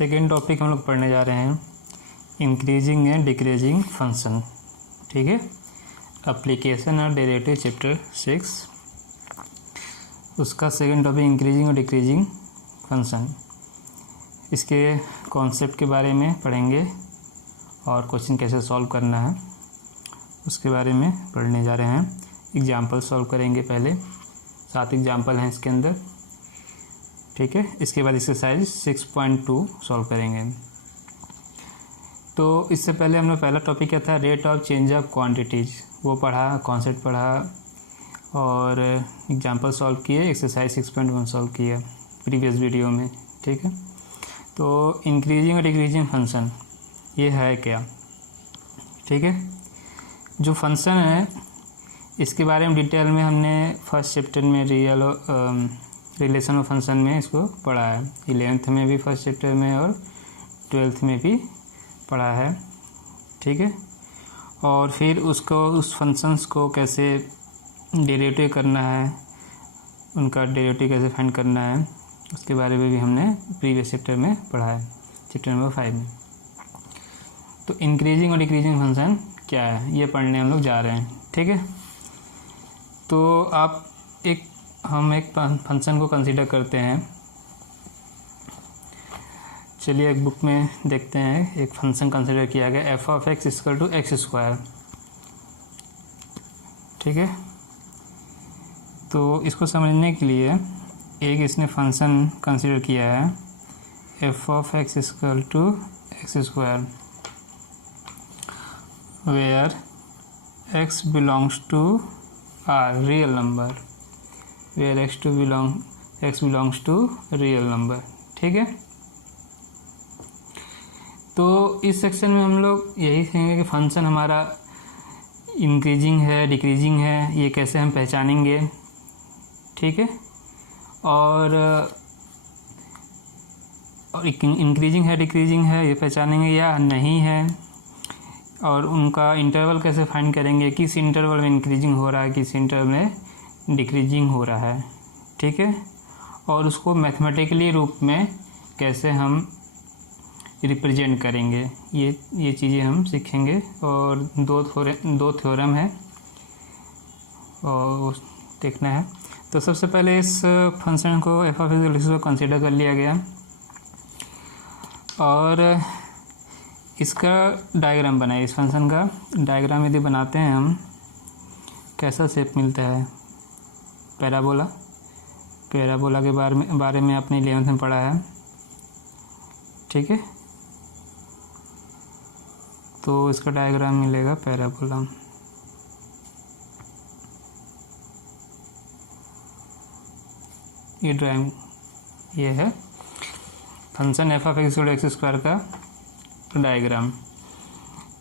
Second topic हम लोग पढ़ने जा रहे हैं इंक्रीजिंग एंड डिक्रीजिंग फंक्शन। ठीक है, एप्लीकेशन और डेरिवेटिव चैप्टर 6, उसका सेकेंड टॉपिक इंक्रीजिंग और डिक्रीजिंग फंक्शन। इसके कॉन्सेप्ट के बारे में पढ़ेंगे और क्वेश्चन कैसे सॉल्व करना है उसके बारे में पढ़ने जा रहे हैं। एग्जाम्पल सॉल्व करेंगे, पहले 7 एग्जाम्पल हैं इसके अंदर। ठीक है, इसके बाद एक्सरसाइज 6.2 सॉल्व करेंगे। तो इससे पहले हमने पहला टॉपिक क्या था, rate of change of quantities, वो पढ़ा, कॉन्सेप्ट पढ़ा और एग्जाम्पल सॉल्व किए, एक्सरसाइज 6.1 सॉल्व किया प्रीवियस वीडियो में। ठीक है, तो इंक्रीजिंग और डिक्रीजिंग फंक्शन ये है क्या। ठीक है, जो फंक्शन है इसके बारे में डिटेल में हमने फर्स्ट चैप्टर में रिलेशन ऑफ फंक्शन में इसको पढ़ा है। 11th में भी फर्स्ट चैप्टर में और 12th में भी पढ़ा है। ठीक है, और फिर उसको उस फंक्शंस को कैसे डेरिवेटिव करना है, उनका डेरिवेटिव कैसे फाइंड करना है, उसके बारे में भी हमने प्रीवियस चैप्टर में पढ़ा है, चैप्टर नंबर 5 में। तो इंक्रीजिंग और डिक्रीजिंग फंक्शन क्या है ये पढ़ने हम लोग जा रहे हैं। ठीक है, तो हम एक फंक्शन को कंसीडर करते हैं। चलिए एक बुक में देखते हैं, एक फंक्शन कंसीडर किया गया f of x equal to X square. ठीक है, तो इसको समझने के लिए एक इसने फंक्शन कंसीडर किया है f of x equal to X square where x belongs to R real number, where x belongs to real number. ठीक है, तो इस सेक्शन में हम लोग यही कहेंगे कि फंक्शन हमारा इंक्रीजिंग है डिक्रीजिंग है, ये कैसे हम पहचानेंगे। ठीक है, और इंक्रीजिंग है डिक्रीजिंग है ये पहचानेंगे या नहीं है, और उनका इंटरवल कैसे फाइंड करेंगे, किस इंटरवल में इंक्रीजिंग हो रहा है, किस इंटरवल में डिक्रीजिंग हो रहा है। ठीक है, और उसको मैथमेटिकली रूप में कैसे हम रिप्रेजेंट करेंगे, ये चीज़ें हम सीखेंगे। और दो थ्योरम है और देखना है। तो सबसे पहले इस फंक्शन को f ऑफ x को कंसीडर कर लिया गया और इसका डायग्राम बनाए। इस फंक्शन का डायग्राम यदि बनाते हैं हम, कैसा शेप मिलता है, पैराबोला के बारे में आपने 11th में पढ़ा है। ठीक है, तो इसका डायग्राम मिलेगा पैराबोला। ये ड्राइंग ये है function f of x equal to X square का डायग्राम।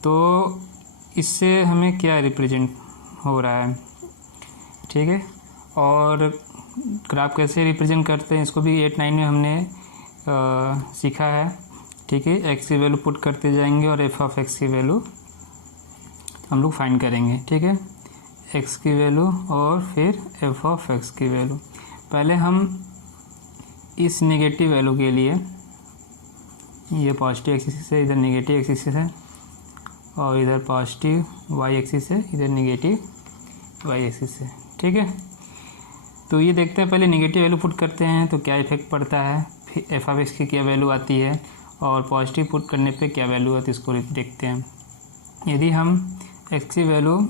तो इससे हमें क्या रिप्रेजेंट हो रहा है। ठीक है, और ग्राफ कैसे रिप्रेजेंट करते हैं इसको भी 8-9 में हमने सीखा है। ठीक है, x की वैल्यू पुट करते जाएंगे और f ऑफ x की वैल्यू हम लोग फाइंड करेंगे। ठीक है, x की वैल्यू और फिर f ऑफ x की वैल्यू। पहले हम इस नेगेटिव वैल्यू के लिए, ये पॉजिटिव एक्सिस है, इधर नेगेटिव एक्सिस है, और इधर पॉजिटिव y एक्सिस है, इधर नेगेटिव y एक्सिस है। ठीक है, तो ये देखते हैं, पहले नेगेटिव वैल्यू पुट करते हैं तो क्या इफेक्ट पड़ता है, फिर f ऑफ x की क्या वैल्यू आती है और पॉजिटिव पुट करने पे क्या वैल्यू आती है, इसको देखते हैं। यदि हम x की वैल्यू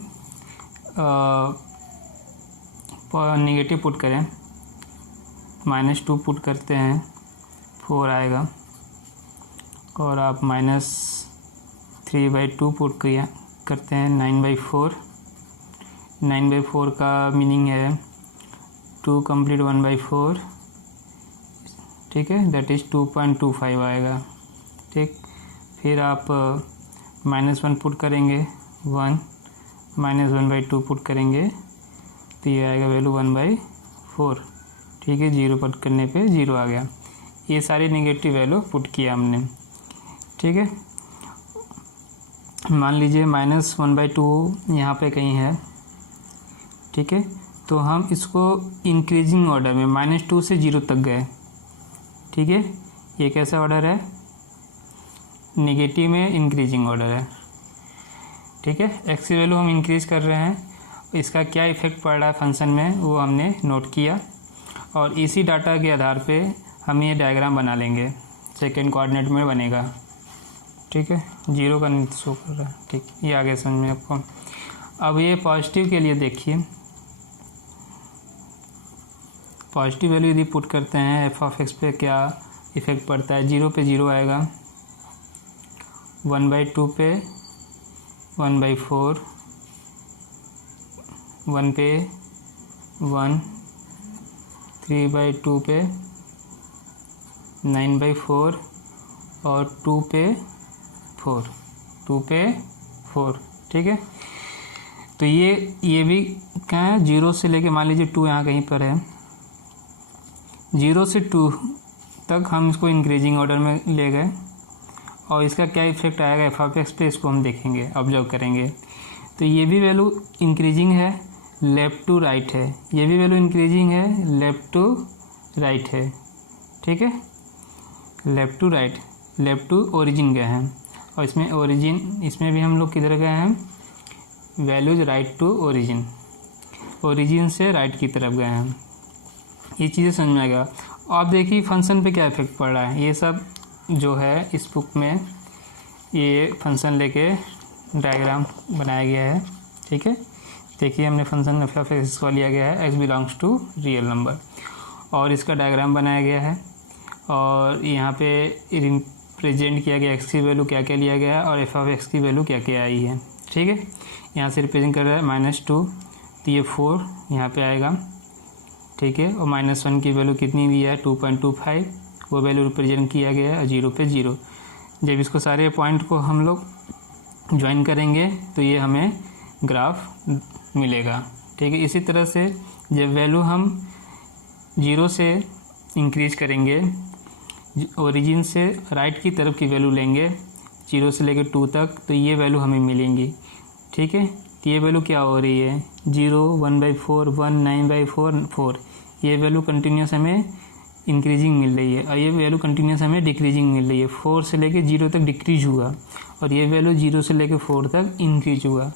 नेगेटिव पुट करें, -2 पुट करते हैं, 4 आएगा, और आप -3/2 पुट करते हैं, 9/4। 9/4 का मीनिंग है 2 कंप्लीट 1/4। ठीक है, दैट इज़ 2.25 आएगा। ठीक, फिर आप -1 पुट करेंगे, 1 -1/2 पुट करेंगे तो ये आएगा वैल्यू 1/4। ठीक है, 0 पुट करने पे 0 आ गया। ये सारी नेगेटिव वैल्यू पुट किया हमने। ठीक है, मान लीजिए -1/2 यहाँ पे कहीं है। ठीक है, तो हम इसको इंक्रीजिंग ऑर्डर में -2 से 0 तक गए। ठीक है, ये कैसा ऑर्डर है, नेगेटिव में इंक्रीजिंग ऑर्डर है, ठीक है। एक्स की वैल्यू हम इंक्रीज कर रहे हैं, इसका क्या इफेक्ट पड़ रहा है फंक्शन में वो हमने नोट किया, और इसी डाटा के आधार पे हम ये डायग्राम बना लेंगे, सेकेंड कोऑर्डिनेट में बनेगा, ठीक है। 0 का नहीं शो कर रहा है, ठीक, ये आगे समझ में आपको। अब ये पॉजिटिव के लिए देखिए, पॉजिटिव वैल्यू यदि पुट करते हैं एफ ऑफ एक्स पे क्या इफेक्ट पड़ता है, 0 पे 0 आएगा, 1/2 पे 1/4, 1 पे 1, 3/2 पे 9/4 और 2 पे 4, ठीक है। तो ये भी क्या है, 0 से लेके मान लीजिए 2 यहाँ कहीं पर है, 0 से 2 तक हम इसको इंक्रीजिंग ऑर्डर में ले गए, और इसका क्या इफेक्ट आएगा एफ ऑफ एक्स पे, इसको हम देखेंगे, ऑब्जर्व करेंगे। तो ये भी वैल्यू इंक्रीजिंग है, लेफ़्ट टू राइट है, ये भी वैल्यू इंक्रीजिंग है, लेफ़्ट टू राइट है, ठीक है। Left to right, left to origin गए हैं, और इसमें ओरिजिन, इसमें भी हम लोग किधर गए हैं, values right to origin, origin से राइट की तरफ गए हैं। ये चीज़ें समझ में आएगा। आप देखिए फंक्शन पे क्या इफेक्ट पड़ रहा है, ये सब जो है इस बुक में ये फंक्शन लेके डायग्राम बनाया गया है, ठीक है। देखिए हमने फंक्शन एफ ऑफ एक्स को लिया गया है, X belongs to real number, और इसका डायग्राम बनाया गया है, और यहाँ पे रिप्रेजेंट किया गया एक्स की वैल्यू क्या क्या लिया गया है, और एफ ऑफ एक्स की वैल्यू क्या क्या आई है, ठीक है। यहाँ से रिप्रेजेंट कर रहा है -2, तो ये 4 यहाँ पे आएगा, ठीक है। और -1 की वैल्यू कितनी दी है, 2.25, वो वैल्यू रिप्रेजेंट किया गया है, 0 पे 0। जब इसको सारे पॉइंट को हम लोग ज्वाइन करेंगे तो ये हमें ग्राफ मिलेगा, ठीक है। इसी तरह से जब वैल्यू हम 0 से इंक्रीज करेंगे, ओरिजिन से राइट की तरफ की वैल्यू लेंगे 0 से लेकर 2 तक, तो ये वैल्यू हमें मिलेंगी, ठीक है। तो ये वैल्यू क्या हो रही है, 0, 1/4, 1, 9/4, 4, ये वैल्यू कंटिन्यूस हमें इंक्रीजिंग मिल रही है, और ये वैल्यू कंटिन्यूस हमें डिक्रीजिंग मिल रही है। 4 से लेकर 0 तक डिक्रीज हुआ, और ये वैल्यू 0 से लेकर 4 तक इंक्रीज हुआ।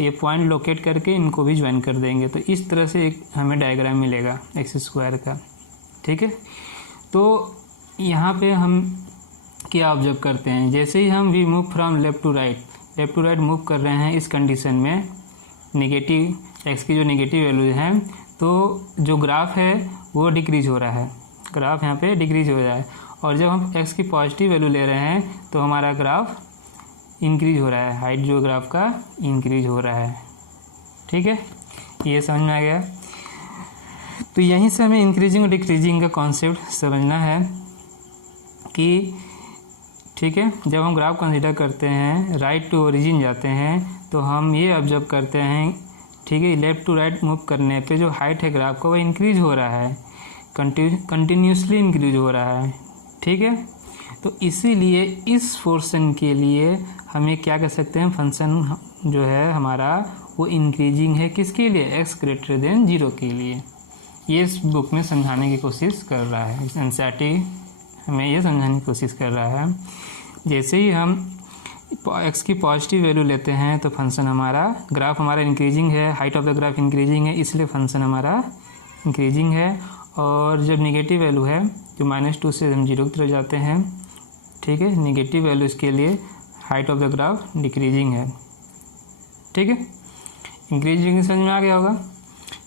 ये पॉइंट लोकेट करके इनको भी ज्वाइन कर देंगे, तो इस तरह से एक हमें डायग्राम मिलेगा x² का, ठीक है। तो यहाँ पे हम क्या ऑब्जर्व करते हैं, जैसे ही हम we move from left to right move कर रहे हैं, इस कंडीशन में नेगेटिव एक्स की जो नेगेटिव वैल्यू है, तो जो ग्राफ है वो डिक्रीज हो रहा है, ग्राफ यहाँ पे डिक्रीज हो रहा है, और जब हम एक्स की पॉजिटिव वैल्यू ले रहे हैं तो हमारा ग्राफ इंक्रीज हो रहा है, हाइट जो ग्राफ का इंक्रीज हो रहा है, ठीक है। ये समझ में आ गया। तो यहीं से हमें इंक्रीजिंग और डिक्रीजिंग का कॉन्सेप्ट समझना है कि, ठीक है, जब हम ग्राफ कंसीडर करते हैं, राइट टू ओरिजिन जाते हैं, तो हम ये ऑब्जर्व करते हैं, ठीक है, लेफ़्ट टू राइट मूव करने पे जो हाइट है ग्राफ का वो इंक्रीज हो रहा है, कंटिन्यूसली इंक्रीज हो रहा है, ठीक है। तो इसीलिए इस पोर्शन के लिए हमें क्या कह सकते हैं, फंक्शन जो है हमारा वो इंक्रीजिंग है, किसके लिए, x > 0 के लिए। ये इस बुक में समझाने की कोशिश कर रहा है, एनसीईआरटी हमें ये समझाने की कोशिश कर रहा है। जैसे ही हम x की पॉजिटिव वैल्यू लेते हैं तो फंक्शन हमारा, ग्राफ हमारा इंक्रीजिंग है, height of the graph increasing है, इसलिए फंक्शन हमारा इंक्रीजिंग है। और जब नेगेटिव वैल्यू है, जो -2 से हम 0 की तरफ जाते हैं, ठीक है, नेगेटिव वैल्यू इसके लिए height of the graph decreasing है, ठीक है। इंक्रीजिंग समझ में आ गया होगा,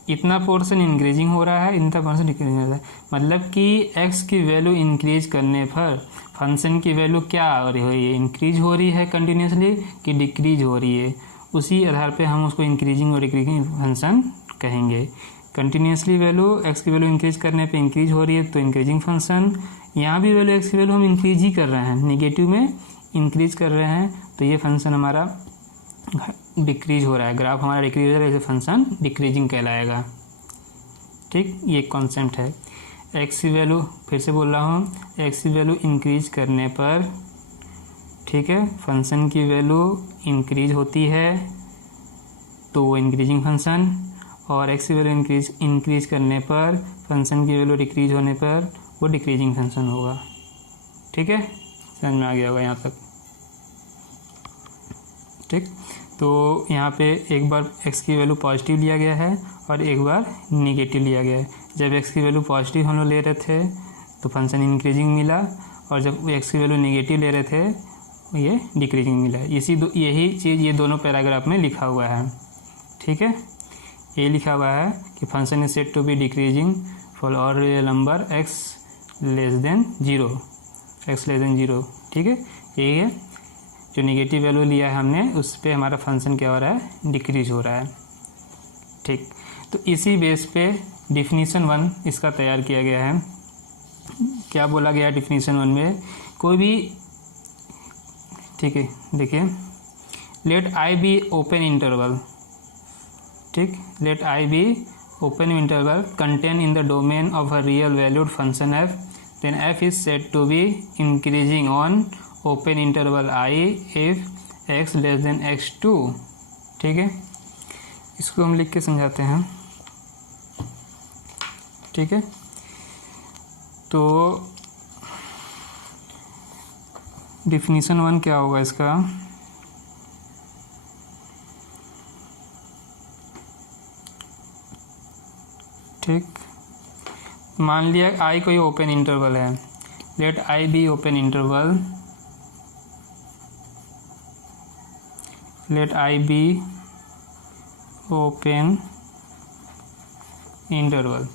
इतना पोर्शन इंक्रीजिंग हो रहा है, इतना पोर्शन डिक्रीजिंग हो रहा है, मतलब कि x की वैल्यू इंक्रीज करने पर फंक्शन की वैल्यू क्या हो रही है, इंक्रीज हो रही है कंटिन्यूसली कि डिक्रीज हो रही है, उसी आधार पे हम उसको इंक्रीजिंग और डिक्रीजिंग फंक्शन कहेंगे। कंटिन्यूसली वैल्यू x की वैल्यू इंक्रीज करने पे इंक्रीज हो रही है तो इंक्रीजिंग फंक्शन, यहाँ भी वैल्यू x की वैल्यू हम इंक्रीज ही कर रहे हैं, नेगेटिव में इंक्रीज कर रहे हैं, तो ये फंक्शन हमारा डिक्रीज हो रहा है, ग्राफ हमारा डिक्रीज हो रहा है, इसे फंक्शन डिक्रीजिंग कहलाएगा, ठीक। ये कॉन्सेप्ट है। एक्स की वैल्यू, फिर से बोल रहा हूँ, एक्स की वैल्यू इंक्रीज करने पर, ठीक है, फंक्शन की वैल्यू इंक्रीज होती है तो वो इंक्रीजिंग फंक्शन, और एक्स की वैल्यू इंक्रीज करने पर फंक्शन की वैल्यू डिक्रीज होने पर वो डिक्रीजिंग फंक्शन होगा, ठीक है। समझ में आ गया होगा यहाँ तक। ठीक। तो यहाँ पे एक बार x की वैल्यू पॉजिटिव लिया गया है और एक बार निगेटिव लिया गया है। जब x की वैल्यू पॉजिटिव हम लोग ले रहे थे तो फंक्शन इंक्रीजिंग मिला, और जब x की वैल्यू निगेटिव ले रहे थे ये डिक्रीजिंग मिला। यही चीज़ ये दोनों पैराग्राफ में लिखा हुआ है, ठीक है। ये लिखा हुआ है कि function is said to be decreasing for all real number x less than 0, ठीक है। यही है, जो निगेटिव वैल्यू लिया है हमने उस पर हमारा फंक्शन क्या हो रहा है, डिक्रीज हो रहा है, ठीक। तो इसी बेस पे डिफिनीशन 1 इसका तैयार किया गया है। क्या बोला गया है डिफिनीशन 1 में, कोई भी, ठीक है, देखिए, let I be open interval, ठीक, let I be open interval contain in the domain of a real valued function f, then f is said to be increasing on open interval I if x less than x2, ठीक है। इसको हम लिख के समझाते हैं, ठीक है। तो डिफिनीशन 1 क्या होगा इसका, ठीक। मान लिया आई कोई ओपन इंटरवल है, let I be open interval, let I be open interval,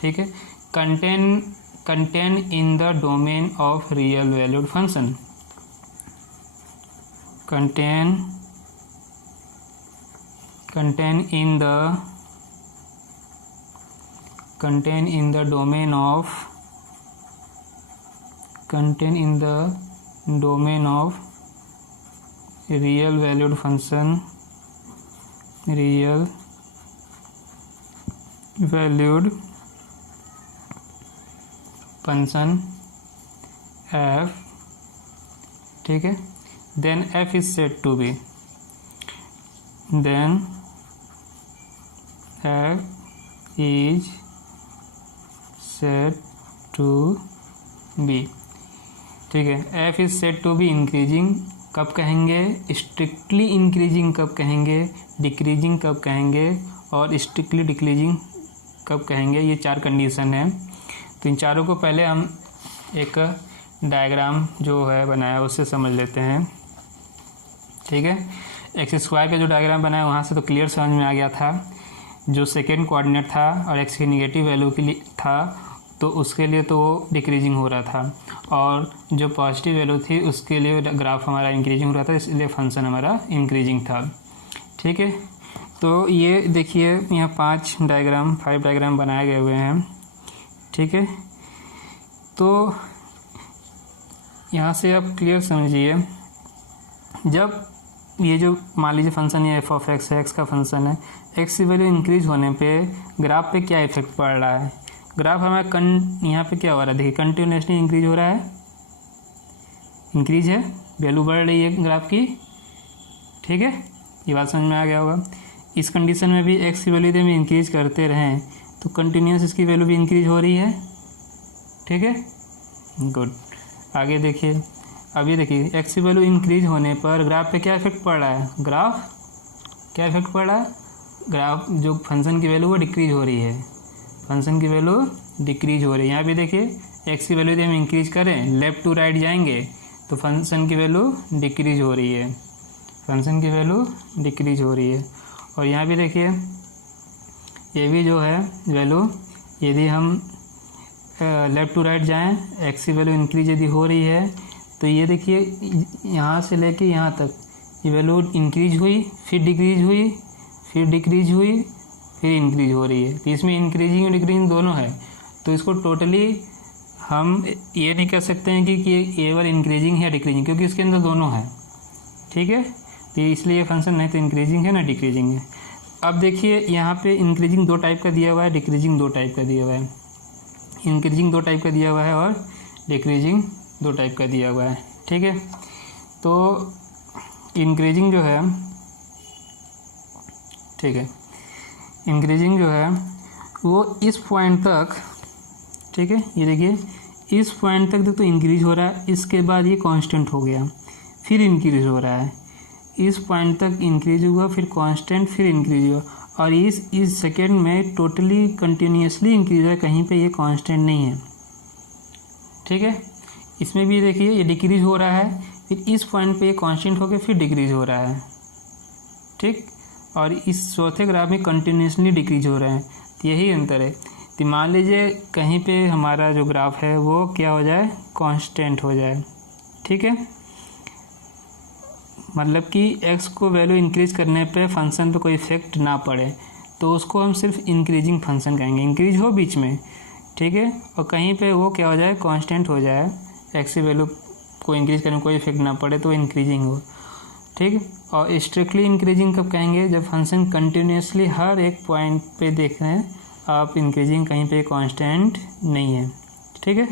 ठीक है। Contain in the domain of real valued function, contain in the domain of real valued function, real valued function f, ठीक है। then f is said to be, then f is said to be, ठीक है। f is said to be increasing कब कहेंगे, strictly increasing कब कहेंगे, decreasing कब कहेंगे, और स्ट्रिक्टली डिक्रीजिंग कब कहेंगे, ये 4 कंडीशन है। तो इन चारों को पहले हम एक डायग्राम जो है बनाया उससे समझ लेते हैं, ठीक है। x² का जो डायग्राम बनाया वहाँ से तो क्लियर समझ में आ गया था। जो सेकेंड कोऑर्डिनेट था और x की निगेटिव वैल्यू के लिए था तो उसके लिए तो वो डिक्रीजिंग हो रहा था, और जो पॉजिटिव वैल्यू थी उसके लिए ग्राफ हमारा इंक्रीजिंग हो रहा था, इसलिए फंक्शन हमारा इंक्रीजिंग था, ठीक है। तो ये देखिए यहाँ 5 डायग्राम बनाए गए हुए हैं, ठीक है। तो यहाँ से आप क्लियर समझिए, जब ये जो मान लीजिए फंक्शन ये f(x) है, x का फंक्शन है, x की वैल्यू इंक्रीज होने पे ग्राफ पे क्या इफेक्ट पड़ रहा है, ग्राफ हमारा यहाँ पे क्या हो रहा है, देखिए कंटिन्यूसली इंक्रीज हो रहा है, इंक्रीज है, वैल्यू बढ़ रही है ग्राफ की, ठीक है। ये बात समझ में आ गया होगा। इस कंडीशन में भी x की वैल्यू यदि हम इंक्रीज करते रहें तो कंटिन्यूस इसकी वैल्यू भी इंक्रीज हो रही है, ठीक है, गुड। आगे देखिए, अभी देखिए x की वैल्यू इंक्रीज होने पर ग्राफ पे क्या इफेक्ट पड़ रहा है, ग्राफ क्या इफेक्ट पड़ रहा है, ग्राफ जो फंक्शन की वैल्यू वो डिक्रीज हो रही है, फंक्शन की वैल्यू डिक्रीज हो रही है। यहाँ पे देखिए x की वैल्यू यदि हम इंक्रीज करें, लेफ़्ट टू राइट जाएंगे तो फंक्शन की वैल्यू डिक्रीज हो रही है, फंक्शन की वैल्यू डिक्रीज हो रही है। और यहाँ भी देखिए ये भी जो है वैल्यू, यदि हम लेफ़्ट टू राइट जाएं, x की वैल्यू इंक्रीज यदि हो रही है तो ये देखिए यहाँ से लेके यहाँ तक ये वैल्यू इंक्रीज हुई, फिर डिक्रीज हुई, फिर डिक्रीज हुई, फिर इंक्रीज हो रही है। तो इसमें इंक्रीजिंग और डिक्रीजिंग दोनों है, तो इसको टोटली हम ये नहीं कह सकते हैं कि ये वाला इंक्रीजिंग है या डिक्रीजिंग, क्योंकि इसके अंदर दोनों है, ठीक है। तो इसलिए ये फंक्शन नहीं तो इंक्रीजिंग है ना डिक्रीजिंग है। अब देखिए यहाँ पे इंक्रीजिंग 2 टाइप का दिया हुआ है, डिक्रीजिंग 2 टाइप का दिया हुआ है, इंक्रीजिंग 2 टाइप का दिया हुआ है और डिक्रीजिंग 2 टाइप का दिया हुआ है, ठीक है। तो इंक्रीजिंग जो है, ठीक है, इंक्रीजिंग जो है वो इस पॉइंट तक, ठीक है, ये देखिए इस पॉइंट तक तो इंक्रीज हो रहा है, इसके बाद ये कांस्टेंट हो गया, फिर इंक्रीज हो रहा है, इस पॉइंट तक इंक्रीज हुआ, फिर कांस्टेंट, फिर इंक्रीज हुआ, और इस सेकेंड में टोटली कंटिन्यूसली इंक्रीज हुआ, कहीं पे ये कांस्टेंट नहीं है। ठीक है, इसमें भी देखिए ये डिक्रीज हो रहा है, फिर इस पॉइंट पे ये कांस्टेंट होकर फिर डिक्रीज हो रहा है। ठीक, और इस चौथे ग्राफ में कंटिन्यूसली डिक्रीज हो रहा है, तो यही अंतर है। तो मान लीजिए कहीं पे हमारा जो ग्राफ है वो क्या हो जाए, कांस्टेंट हो जाए। ठीक है, मतलब कि x को वैल्यू इंक्रीज करने पे फंक्शन पे कोई इफेक्ट ना पड़े, तो उसको हम सिर्फ इंक्रीजिंग फंक्शन कहेंगे, इंक्रीज हो बीच में। ठीक है, और कहीं पे वो क्या हो जाए, कांस्टेंट हो जाए, x की वैल्यू को इंक्रीज करने में कोई इफेक्ट ना पड़े तो इंक्रीजिंग हो। ठीक, और स्ट्रिक्टली इंक्रीजिंग कब कहेंगे, जब फंक्शन कंटिन्यूसली हर एक पॉइंट पे देख रहे हैं आप इंक्रीजिंग, कहीं पे कांस्टेंट नहीं है। ठीक है,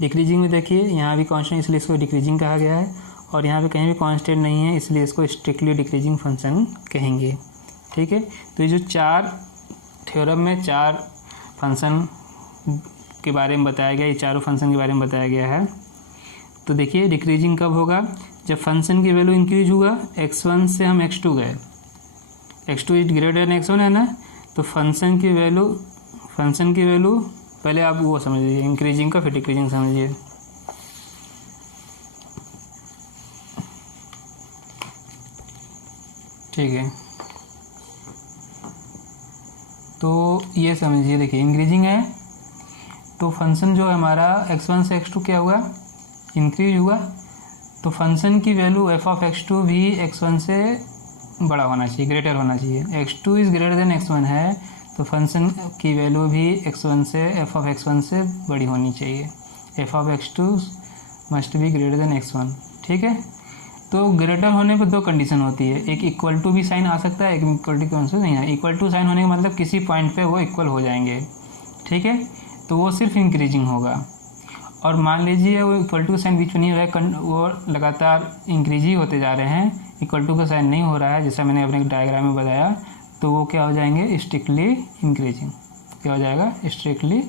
डिक्रीजिंग में देखिए यहाँ भी कांस्टेंट, इसलिए इसको डिक्रीजिंग कहा गया है, और यहाँ पे कहीं भी कांस्टेंट नहीं है, इसलिए इसको स्ट्रिक्टली डिक्रीजिंग फंक्शन कहेंगे। ठीक है, तो ये जो 4 थ्योरम में 4 फंक्शन के बारे में बताया गया, ये चारों फंक्शन के बारे में बताया गया है। तो देखिए डिक्रीजिंग कब होगा, जब फंक्शन की वैल्यू इंक्रीज हुआ, x1 से हम x2 गए, x2 is greater than x1 है ना, तो फंक्शन की वैल्यू पहले आप वो समझिए इंक्रीजिंग का, फिर डिक्रीजिंग समझिए। ठीक है, तो ये समझिए, देखिए इंक्रीजिंग है तो फंक्शन जो हमारा x1 से x2 क्या हुआ, इंक्रीज हुआ, तो फंक्शन की वैल्यू f ऑफ x2 भी x1 से बड़ा होना चाहिए, ग्रेटर होना चाहिए। x2 is greater than x1 है, तो फंक्शन की वैल्यू भी x1 से f ऑफ x1 से बड़ी होनी चाहिए। f of x2 must be greater than x1। ठीक है, तो ग्रेटर होने पर 2 कंडीशन होती है, एक इक्वल टू भी साइन आ सकता है, एक इक्वल टू कैंसिल नहीं है। इक्वल टू साइन होने का मतलब किसी पॉइंट पे वो इक्वल हो जाएंगे। ठीक है, तो वो सिर्फ इंक्रीजिंग होगा, और मान लीजिए वो इक्वल टू का साइन बीच में नहीं हो रहा है, वो लगातार इंक्रीज ही होते जा रहे हैं, इक्वल टू का साइन नहीं हो रहा है, जैसा मैंने अपने डायग्राम में बताया, तो वो क्या हो जाएंगे, स्ट्रिक्टली इंक्रीजिंग। क्या हो जाएगा, स्ट्रिक्टली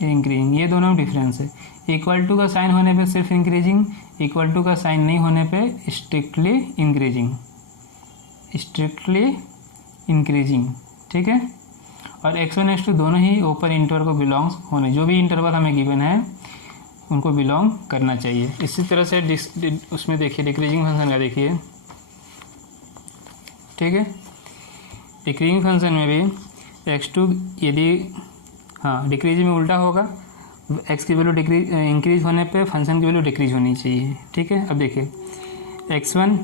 इंक्रीजिंग। ये दोनों में डिफरेंस है, इक्वल टू का साइन होने पे सिर्फ इंक्रीजिंग, इक्वल टू का साइन नहीं होने पे स्ट्रिक्टली इंक्रीजिंग, स्ट्रिक्टली इंक्रीजिंग। ठीक है, और x1 x2 दोनों ही ओपन इंटरवल को बिलोंग्स होने, जो भी इंटरवल हमें गिवन है उनको बिलोंग करना चाहिए। इसी तरह से उसमें देखिए डिक्रीजिंग फंक्शन का देखिए। ठीक है, डिक्रीजिंग फंक्शन में भी x2 यदि डिक्रीजिंग में उल्टा होगा, x की वैल्यू इंक्रीज होने पे फंक्शन की वैल्यू डिक्रीज होनी चाहिए। ठीक है, अब देखिए x1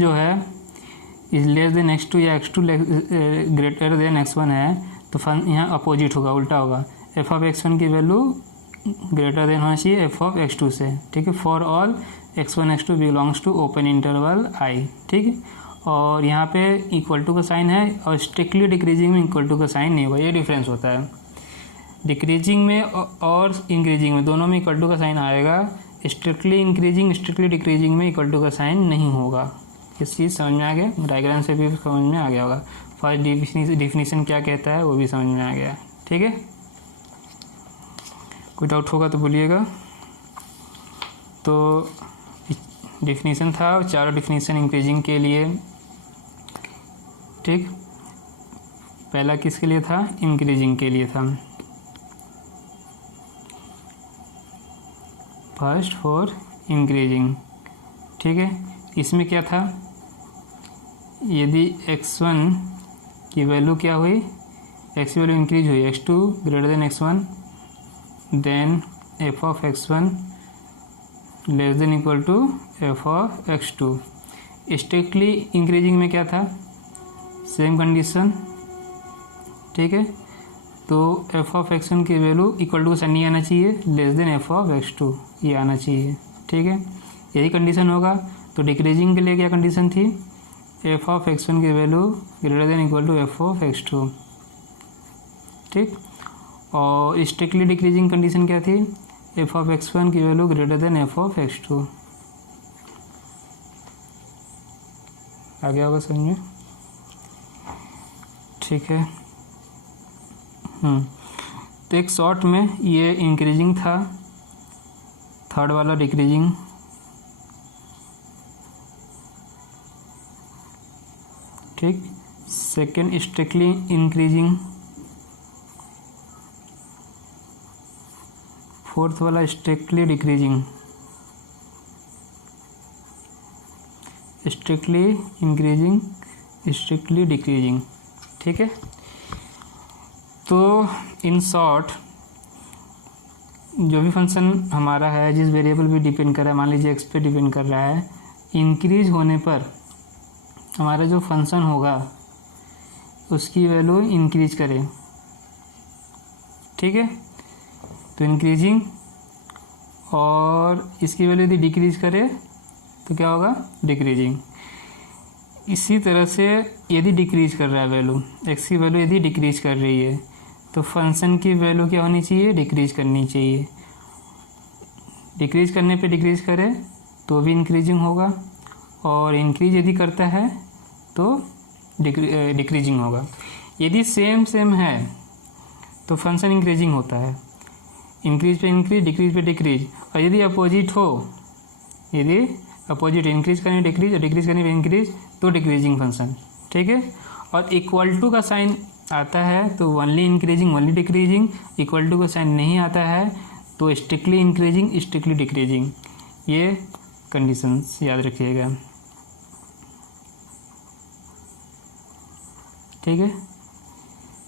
जो है इज लेस देन x2 या x2 ग्रेटर देन x1 है, तो यहाँ अपोजिट होगा, उल्टा होगा। f ऑफ x1 की वैल्यू ग्रेटर देन होना चाहिए f ऑफ x2 से। ठीक है, for all x1 x2 belongs to open interval i। ठीक है, और यहाँ पे इक्वल टू का साइन है, और स्ट्रिक्टली डिक्रीजिंग में इक्वल टू का साइन नहीं होगा, ये डिफरेंस होता है। डिक्रीजिंग में और इंक्रीजिंग में दोनों में इक्वल टू का साइन आएगा, स्ट्रिक्टली इंक्रीजिंग स्ट्रिक्टली डिक्रीजिंग में इक्वल टू का साइन नहीं होगा। इस चीज़ समझ में आ गया, डायग्राम से भी समझ में आ गया होगा। फर्स्ट डिफिनीशन क्या कहता है वो भी समझ में आ गया। ठीक है, कोई डाउट होगा तो बोलिएगा। तो डिफिनीशन था, चारों डिफिनीशन इंक्रीजिंग के लिए। ठीक, पहला किसके लिए था, इंक्रीजिंग के लिए था, फर्स्ट फॉर इंक्रीजिंग। ठीक है, इसमें क्या था, यदि x1 की वैल्यू क्या हुई, x की वैल्यू इंक्रीज हुई, x2 greater than x1, then f of x1 less than equal to f of x2। Strictly increasing में क्या था, सेम कंडीशन। ठीक है, तो f ऑफ x1 की वैल्यू इक्वल टू साइन नहीं आना चाहिए, less than f of x2 ये आना चाहिए। ठीक है, यही कंडीशन होगा। तो डिक्रीजिंग के लिए क्या कंडीशन थी, f ऑफ x1 की value greater than equal to f of x2। ठीक, और स्ट्रिक्टली डिक्रीजिंग कंडीशन क्या थी, f ऑफ x1 की value greater then f of x2। आ गया होगा समझ में। ठीक है, तो एक शॉर्ट में ये इंक्रीजिंग था, थर्ड वाला डिक्रीजिंग, ठीक। सेकेंड स्ट्रिक्टली इंक्रीजिंग, फोर्थ वाला strictly decreasing, strictly increasing, strictly decreasing, ठीक है। तो इन शॉर्ट जो भी फंक्शन हमारा है, जिस वेरिएबल पे डिपेंड कर रहा है, मान लीजिए एक्स पे डिपेंड कर रहा है, इंक्रीज होने पर हमारा जो फंक्शन होगा उसकी वैल्यू इंक्रीज करें, ठीक है। तो इंक्रीजिंग, और इसकी वैल्यू यदि डिक्रीज करे तो क्या होगा, डिक्रीजिंग। इसी तरह से यदि डिक्रीज कर रहा है वैल्यू, एक्स की वैल्यू यदि डिक्रीज कर रही है तो फंक्शन की वैल्यू क्या होनी चाहिए, डिक्रीज करनी चाहिए। डिक्रीज करने पे डिक्रीज करे तो भी इंक्रीजिंग होगा, और इंक्रीज यदि करता है तो डिक्रीजिंग होगा। यदि सेम है तो फंक्शन इंक्रीजिंग होता है, इंक्रीज पे इंक्रीज, डिक्रीज पे डिक्रीज। और यदि अपोजिट हो, यदि अपोजिट इंक्रीज करने डिक्रीज और डिक्रीज करने पे इंक्रीज तो डिक्रीजिंग फंक्शन, ठीक है। और इक्वल टू का साइन आता है तो only increasing only decreasing, equal to का साइन नहीं आता है तो स्ट्रिक्टली इंक्रीजिंग स्ट्रिक्टली डिक्रीजिंग। ये कंडीशंस याद रखिएगा, ठीक है।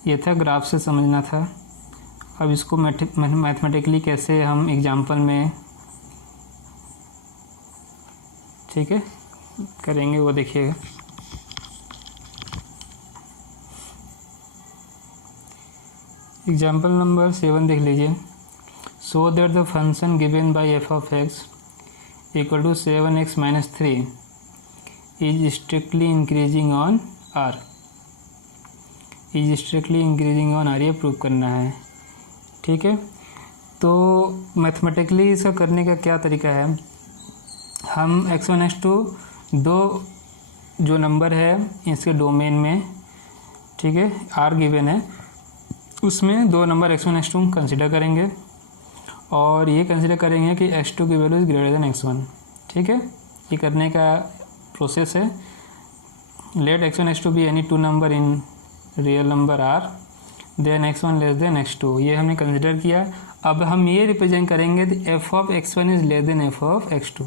ये था ग्राफ से समझना था। अब इसको मैथमेटिकली कैसे हम एग्जाम्पल में, ठीक है, करेंगे वो देखिएगा। एग्जाम्पल नंबर 7 देख लीजिए। So that the function given by f of x equal to 7x minus 3 is strictly increasing on R, is strictly increasing on R, ये प्रूव करना है, ठीक है। तो मैथमेटिकली इसका करने का क्या तरीका है, हम x1 x2 दो जो नंबर है इसके डोमेन में, ठीक है, आर गिवन है, उसमें दो नंबर x1 x2 कंसिडर करेंगे और ये कंसिडर करेंगे कि x2 की value is greater than x1, ठीक है। ये करने का प्रोसेस है। Let x1 x2 be any two number in real number R, then x1 less than x2, ये हमने कंसिडर किया। अब हम ये रिप्रेजेंट करेंगे f of x1 is less than f of x2।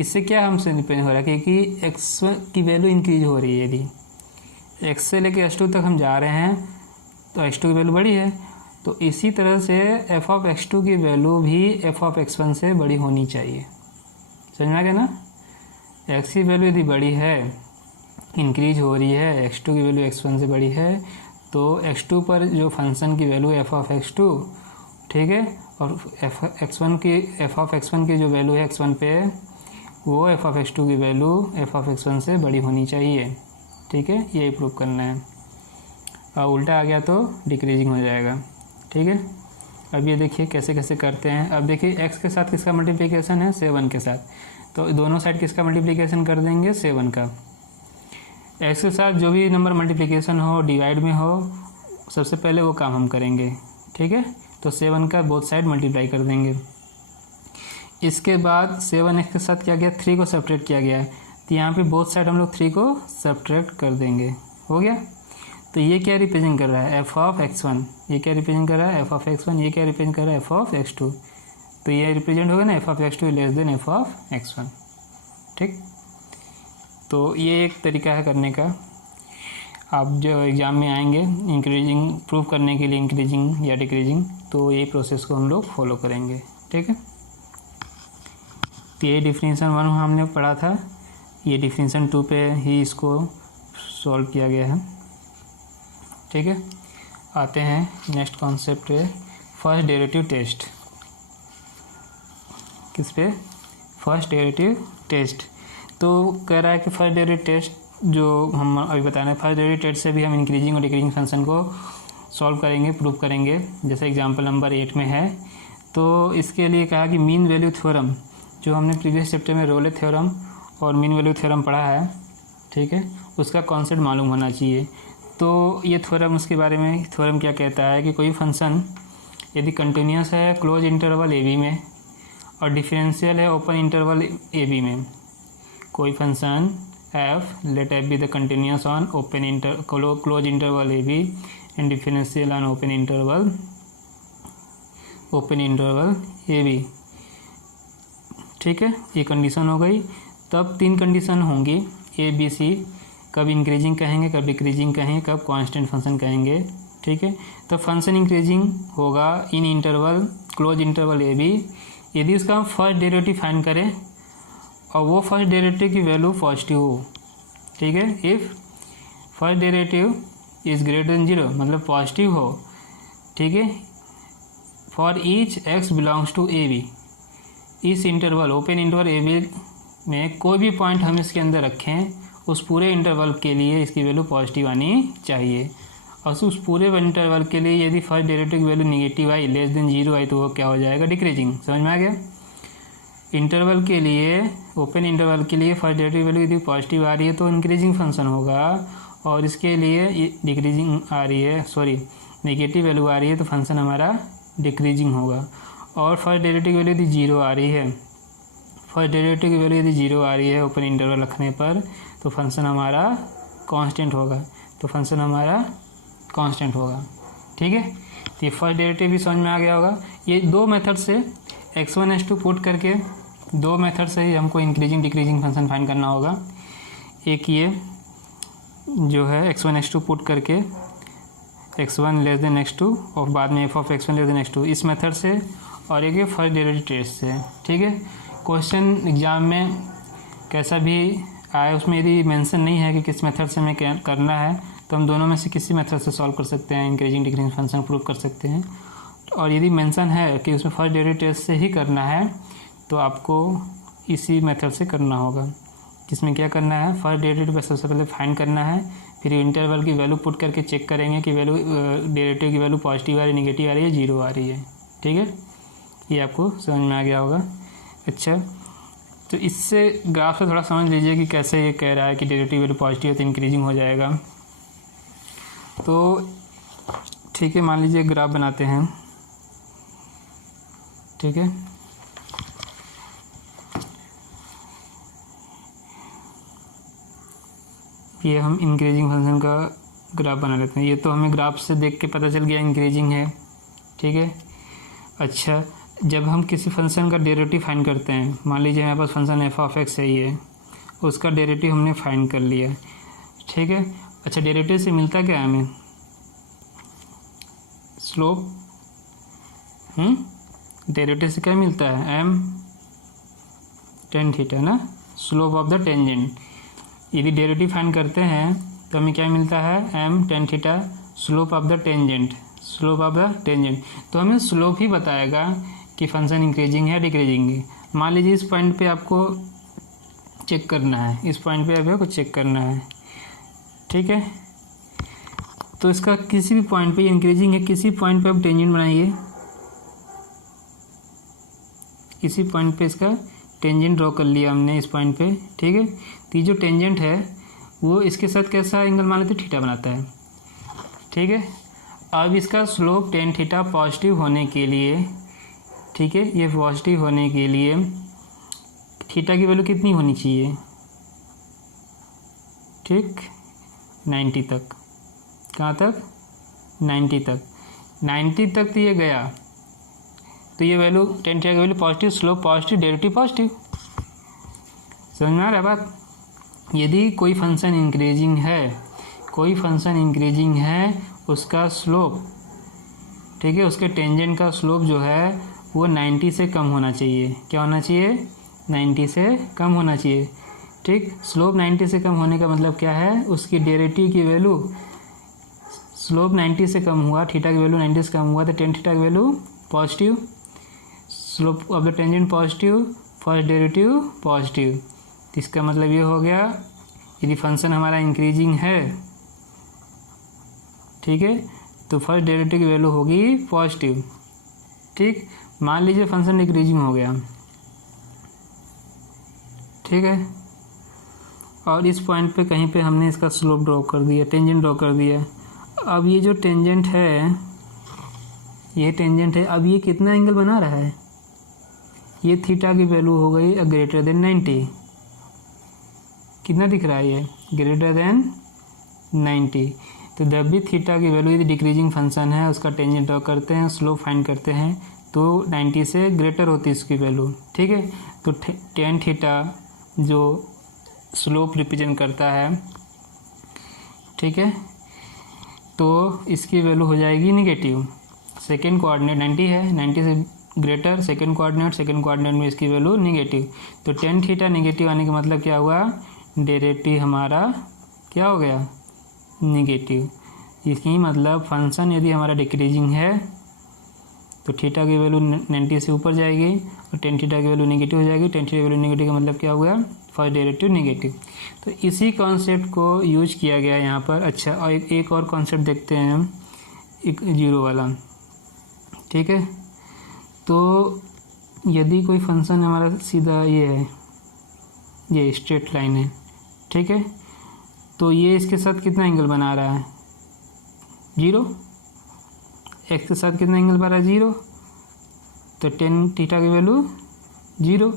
इससे क्या हमसे डिपेंड हो रहा है कि x1 की वैल्यू इंक्रीज हो रही है। यदि x से लेके x2 तक हम जा रहे हैं तो x2 की वैल्यू बड़ी है, तो इसी तरह से f ऑफ x2 की वैल्यू भी f ऑफ x1 से बड़ी होनी चाहिए। समझ में आ गया ना। x की वैल्यू यदि बड़ी है, इंक्रीज हो रही है, x2 की वैल्यू x1 से बड़ी है, तो x2 पर जो फंक्शन की वैल्यू f ऑफ x2, ठीक है, और f ऑफ x1 की जो वैल्यू है x1 पे, वो f ऑफ x2 की वैल्यू f ऑफ x1 से बड़ी होनी चाहिए, ठीक है। यही प्रूव करना है। और उल्टा आ गया तो डिक्रीजिंग हो जाएगा, ठीक है। अब ये देखिए कैसे कैसे करते हैं। अब देखिए x के साथ किसका मल्टीप्लिकेशन है, 7 के साथ, तो दोनों साइड किसका मल्टीप्लिकेशन कर देंगे, 7 का। x के साथ जो भी नंबर मल्टीप्लिकेशन हो, डिवाइड में हो, सबसे पहले वो काम हम करेंगे, ठीक है। तो 7 का बोथ साइड मल्टीप्लाई कर देंगे। इसके बाद 7x के साथ क्या गया, 3 को सब्ट्रैक्ट किया गया है, तो यहाँ पे बोथ साइड हम लोग 3 को सब्ट्रैक्ट कर देंगे, हो गया। तो ये क्या रिप्रेजेंट कर रहा है, f ऑफ x1, ये क्या रिप्रेजेंट कर रहा है, f ऑफ x1, ये क्या रिप्रेजेंट कर रहा है, f ऑफ x2। तो ये रिप्रेजेंट होगा ना f of x2 less than f of x1, ठीक। तो ये एक तरीका है करने का। आप जो एग्ज़ाम में आएंगे इंक्रीजिंग प्रूव करने के लिए, इंक्रीजिंग या डिक्रीजिंग, तो ये प्रोसेस को हम लोग फॉलो करेंगे, ठीक है। तो ये डिफरेंशियल 1 हमने पढ़ा था, ये डिफरेंशियल 2 पे ही इसको सॉल्व किया गया है, ठीक है। आते हैं नेक्स्ट कॉन्सेप्ट पे, फर्स्ट डेरिवेटिव टेस्ट। किस पे, फर्स्ट डेरिवेटिव टेस्ट। तो कह रहा है कि फर्स्ट डेरिवेटिव टेस्ट जो हम अभी बता रहे हैं, फर्स्ट डेरिवेटिव टेस्ट से भी हम इंक्रीजिंग और डिक्रीजिंग फंक्शन को सॉल्व करेंगे, प्रूव करेंगे, जैसे एग्जांपल नंबर 8 में है। तो इसके लिए कहा कि मीन वैल्यू थ्योरम, जो हमने प्रीवियस चैप्टर में रोले थ्योरम और मीन वैल्यू थ्योरम पढ़ा है, ठीक है, उसका कॉन्सेप्ट मालूम होना चाहिए। तो ये थ्योरम, उसके बारे में थ्योरम क्या कहता है कि कोई फंक्शन यदि कंटिन्यूस है क्लोज इंटरवल ए बी में और डिफरेंशियल है ओपन इंटरवल ए बी में, कोई function f, let f be the continuous on close interval a b and differential on open interval a b। ठीक है, ये कंडीशन हो गई। तब 3 कंडीशन होंगी ए बी सी, कब इंक्रीजिंग कहेंगे, कब डिक्रीजिंग कहेंगे, कब कांस्टेंट फंक्शन कहेंगे। ठीक है, तो फंक्शन इंक्रीजिंग होगा in interval close interval A B यदि उसका हम फर्स्ट डेरिवेटिव फाइंड करें और वो फर्स्ट डेरिवेटिव की वैल्यू पॉजिटिव हो। ठीक है, if first derivative is greater than 0 मतलब पॉजिटिव हो। ठीक है, for each x belongs to A B, इस interval open interval A B में कोई भी पॉइंट हम इसके अंदर रखें उस पूरे इंटरवल के लिए इसकी वैल्यू पॉजिटिव आनी चाहिए। और उस पूरे इंटरवल के लिए यदि फर्स्ट डेरिवेटिव की वैल्यू निगेटिव आई, लेस देन 0 आई, तो वो क्या हो जाएगा, डिक्रीजिंग। समझ में आ गया। इंटरवल के लिए, ओपन इंटरवल के लिए फर्स्ट डेरिवेटिव वैल्यू यदि पॉजिटिव आ रही है तो इंक्रीजिंग फंक्शन होगा, और इसके लिए डिक्रीजिंग आ रही है, सॉरी नेगेटिव वैल्यू आ रही है तो फंक्शन हमारा डिक्रीजिंग होगा। और फर्स्ट डेरिवेटिव की वैल्यू यदि 0 आ रही है, फर्स्ट डेरिवेटिव की वैल्यू यदि 0 आ रही है ओपन इंटरवल रखने पर, तो फंक्शन हमारा कांस्टेंट होगा, तो फंक्शन हमारा कांस्टेंट होगा। ठीक है, तो ये फर्स्ट डेरिवेटिव भी समझ में आ गया होगा। ये 2 मेथड से x1 x2 पुट करके 2 मेथड से ही हमको इंक्रीजिंग डिक्रीजिंग फंक्शन फाइंड करना होगा। एक ये जो है x1 x2 पुट करके x1 लेस देन x2 और बाद में f of x1 less than x2, इस मेथड से, और एक ये फर्स्ट डेरिवेटिव टेस्ट से। ठीक है, क्वेश्चन एग्जाम में कैसा भी आए उसमें यदि मेंशन नहीं है कि किस मेथड से हमें करना है तो हम दोनों में से किसी मेथड से सॉल्व कर सकते हैं, इंक्रीजिंग डिक्रीजिंग फंक्शन प्रूव कर सकते हैं। और यदि मेंशन है कि उसमें फर्स्ट डेरिवेटिव टेस्ट से ही करना है तो आपको इसी मेथड से करना होगा, जिसमें क्या करना है, फर्स्ट डेरिवेटिव सबसे पहले फाइंड करना है, फिर इंटरवल की वैल्यू पुट करके चेक करेंगे कि वैल्यू डेरिवेटिव की वैल्यू पॉजिटिव आ रही है, नेगेटिव आ रही है, 0 आ रही है। ठीक है, ये आपको समझ में आ गया होगा। अच्छा, तो इससे ग्राफ से थोड़ा समझ लीजिए कि कैसे ये कह रहा है कि डेरिवेटिव वैल्यू पॉजिटिव है तो इंक्रीजिंग हो जाएगा। तो ठीक है, मान लीजिए ग्राफ बनाते हैं। ठीक है, ये हम इंक्रीजिंग फंक्शन का ग्राफ बना लेते हैं। ये तो हमें ग्राफ से देख के पता चल गया इंक्रीजिंग है। ठीक है, अच्छा, जब हम किसी फंक्शन का डेरिवेटिव फाइंड करते हैं, मान लीजिए हमारे पास फंक्शन एफ ऑफ एक्स है, ये उसका डेरिवेटिव हमने फाइंड कर लिया। ठीक है, अच्छा, डेरिवेटिव से मिलता क्या है हमें, स्लोप। डेरिवेटिव से क्या मिलता है, m tan थीटा ना, स्लोप ऑफ द टेंजेंट। यदि डेरिवेटिव फाइंड करते हैं तो हमें क्या मिलता है, m tan theta slope of the tangent, slope of the tangent. तो हमें स्लोप ही बताएगा कि फंक्शन इंक्रीजिंग है डिक्रीजिंग है। मान लीजिए इस पॉइंट पे आपको चेक करना है, इस पॉइंट पे आपको चेक करना है। ठीक है, तो इसका किसी भी पॉइंट पे इंक्रीजिंग है, किसी पॉइंट पे आप टेंजेंट बनाइए, किसी पॉइंट पे इसका टेंजेंट ड्रॉ कर लिया हमने इस पॉइंट पे। ठीक है, तो ये जो टेंजेंट है वो इसके साथ कैसा एंगल मान लेते, थीटा बनाता है। ठीक है, अब इसका स्लोप tan थीटा पॉजिटिव होने के लिए, ठीक है, ये पॉजिटिव होने के लिए थीटा की वैल्यू कितनी होनी चाहिए, ठीक, 90 तक। कहाँ तक, 90 तक। 90 तक तो ये गया, तो ये वैल्यू tan थीटा की value positive, slope positive, derivative positive. समझ में आ रहा है बात। यदि कोई फंक्शन इंक्रीजिंग है, कोई फंक्शन इंक्रीजिंग है, उसका स्लोप, ठीक है, उसके टेंजेंट का स्लोप जो है वो 90 से कम होना चाहिए। क्या होना चाहिए, 90 से कम होना चाहिए। ठीक, स्लोप 90 से कम होने का मतलब क्या है, उसकी डेरिवेटिव की वैल्यू, स्लोप 90 से कम हुआ, थीटा की वैल्यू 90 से कम हुआ तो tan थीटा की value positive, slope of the tangent positive, first derivative positive. तो इसका मतलब ये हो गया, यदि फंक्शन हमारा इंक्रीजिंग है, ठीक है, तो फर्स्ट डेरिवेटिव की वैल्यू होगी पॉजिटिव। ठीक, मान लीजिए फंक्शन डिक्रीजिंग हो गया, ठीक है, और इस पॉइंट पे कहीं पे हमने इसका स्लोप ड्रॉ कर दिया, टेंजेंट ड्रॉ कर दिया। अब ये जो टेंजेंट है, ये टेंजेंट है, अब ये कितना एंगल बना रहा है, ये थीटा की वैल्यू हो गई ग्रेटर देन 90। कितना दिख रहा है ये, ग्रेटर देन 90। तो जब भी थीटा की वैल्यू यदि डिक्रीजिंग फंक्शन है उसका टेंजेंट ड्रॉ करते हैं, स्लोप फाइंड करते हैं, तो 90 से ग्रेटर होती है इसकी वैल्यू, ठीक है। तो टेन थीटा जो स्लोप रिप्रेजेंट करता है, ठीक है, तो इसकी वैल्यू हो जाएगी निगेटिव। सेकेंड कोऑर्डिनेट 90 है, 90 से ग्रेटर सेकेंड कोऑर्डिनेट में इसकी वैल्यू निगेटिव। तो टेन थीटा निगेटिव आने का मतलब क्या हुआ, डेरिवेटिव हमारा क्या हो गया, निगेटिव। इसकी मतलब फंक्शन यदि हमारा डिक्रीजिंग है तो थीटा की वैल्यू 90 से ऊपर जाएगी और टेन थीटा की वैल्यू निगेटिव हो जाएगी। टेन थीटा की वैल्यू निगेटिव का मतलब क्या हुआ, फर्स्ट डेरिवेटिव निगेटिव। तो इसी कॉन्सेप्ट को यूज किया गया यहाँ पर। अच्छा, और एक और कॉन्सेप्ट देखते हैं हम, एक जीरो वाला, ठीक है। तो यदि कोई फंक्शन हमारा सीधा ये है, ये स्ट्रेट लाइन है, ठीक है, तो ये इसके साथ कितना एंगल बना रहा है, 0। एक्स के साथ कितना एंगल बना रहा है, 0। तो टेन थीटा की वैल्यू 0,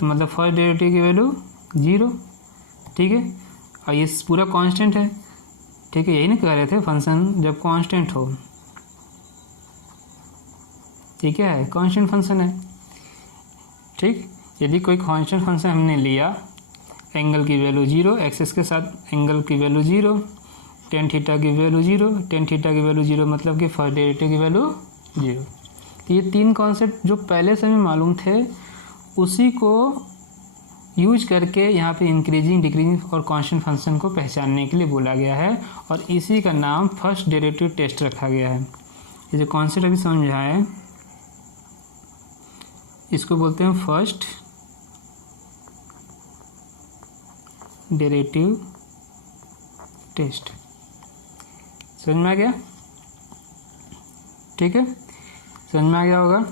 तो मतलब फर्स्ट डेरिवेटिव की वैल्यू 0, ठीक है। और ये पूरा कांस्टेंट है, ठीक है, यही ना कह रहे थे फंक्शन जब कांस्टेंट हो, ठीक है, कांस्टेंट फंक्शन है, ठीक। यदि कोई कांस्टेंट फंक्शन हमने लिया, एंगल की वैल्यू 0, एक्सिस के साथ एंगल की वैल्यू 0, टेन थीटा की वैल्यू 0, टेन थीटा की वैल्यू 0 मतलब कि फर्स्ट डेरिवेटिव की वैल्यू 0। तो ये तीन कॉन्सेप्ट जो पहले से हमें मालूम थे उसी को यूज करके यहाँ पे इंक्रीजिंग, डिक्रीजिंग और कांस्टेंट फंक्शन को पहचानने के लिए बोला गया है और इसी का नाम फर्स्ट डेरिवेटिव टेस्ट रखा गया है। ये जो कॉन्सेप्ट अभी समझा है इसको बोलते हैं फर्स्ट डेरिवेटिव टेस्ट। समझ में आ गया, ठीक है, समझ में आ गया होगा।